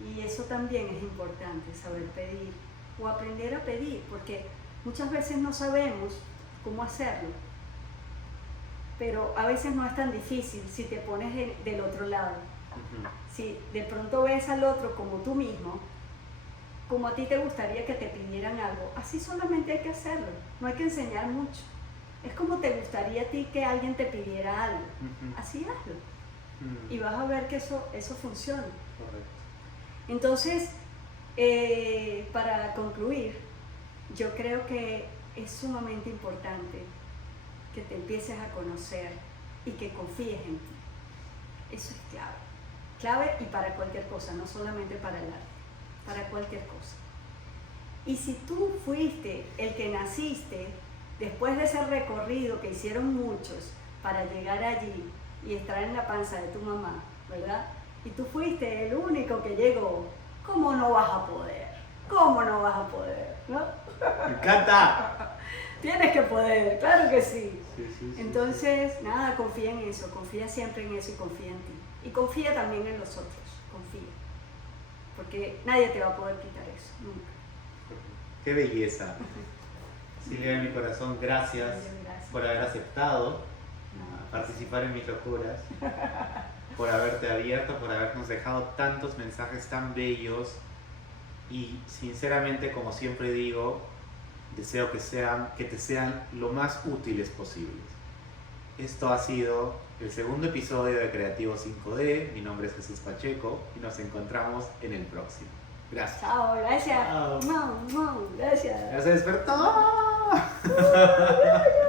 Y eso también es importante, saber pedir o aprender a pedir, porque muchas veces no sabemos cómo hacerlo, pero a veces no es tan difícil si te pones del otro lado. Si de pronto ves al otro como tú mismo, como a ti te gustaría que te pidieran algo, así solamente hay que hacerlo, no hay que enseñar mucho. Es como te gustaría a ti que alguien te pidiera algo, así hazlo. Y vas a ver que eso funciona. Correcto. Entonces, para concluir, yo creo que es sumamente importante que te empieces a conocer y que confíes en ti. Eso es clave. Clave y para cualquier cosa, no solamente para el arte, para cualquier cosa. Y si tú fuiste el que naciste después de ese recorrido que hicieron muchos para llegar allí y estar en la panza de tu mamá, ¿verdad? Y tú fuiste el único que llegó, ¿cómo no vas a poder? ¿Cómo no vas a poder? ¿No? ¡Me encanta! Tienes que poder, claro que sí. Sí. Entonces, nada, confía en eso, confía siempre en eso y confía en ti. Y confía también en los otros, confía. Porque nadie te va a poder quitar eso, nunca. ¡Qué belleza! Silvia, de mi corazón, gracias por haber aceptado participar en mis locuras, por haberte abierto, por habernos dejado tantos mensajes tan bellos y sinceramente, como siempre digo, deseo que te sean lo más útiles posibles. Esto ha sido el segundo episodio de Creativo 5D. Mi nombre es Jesús Pacheco y nos encontramos en el próximo. Gracias. Chao, gracias. Chao. Gracias. Ya se despertó.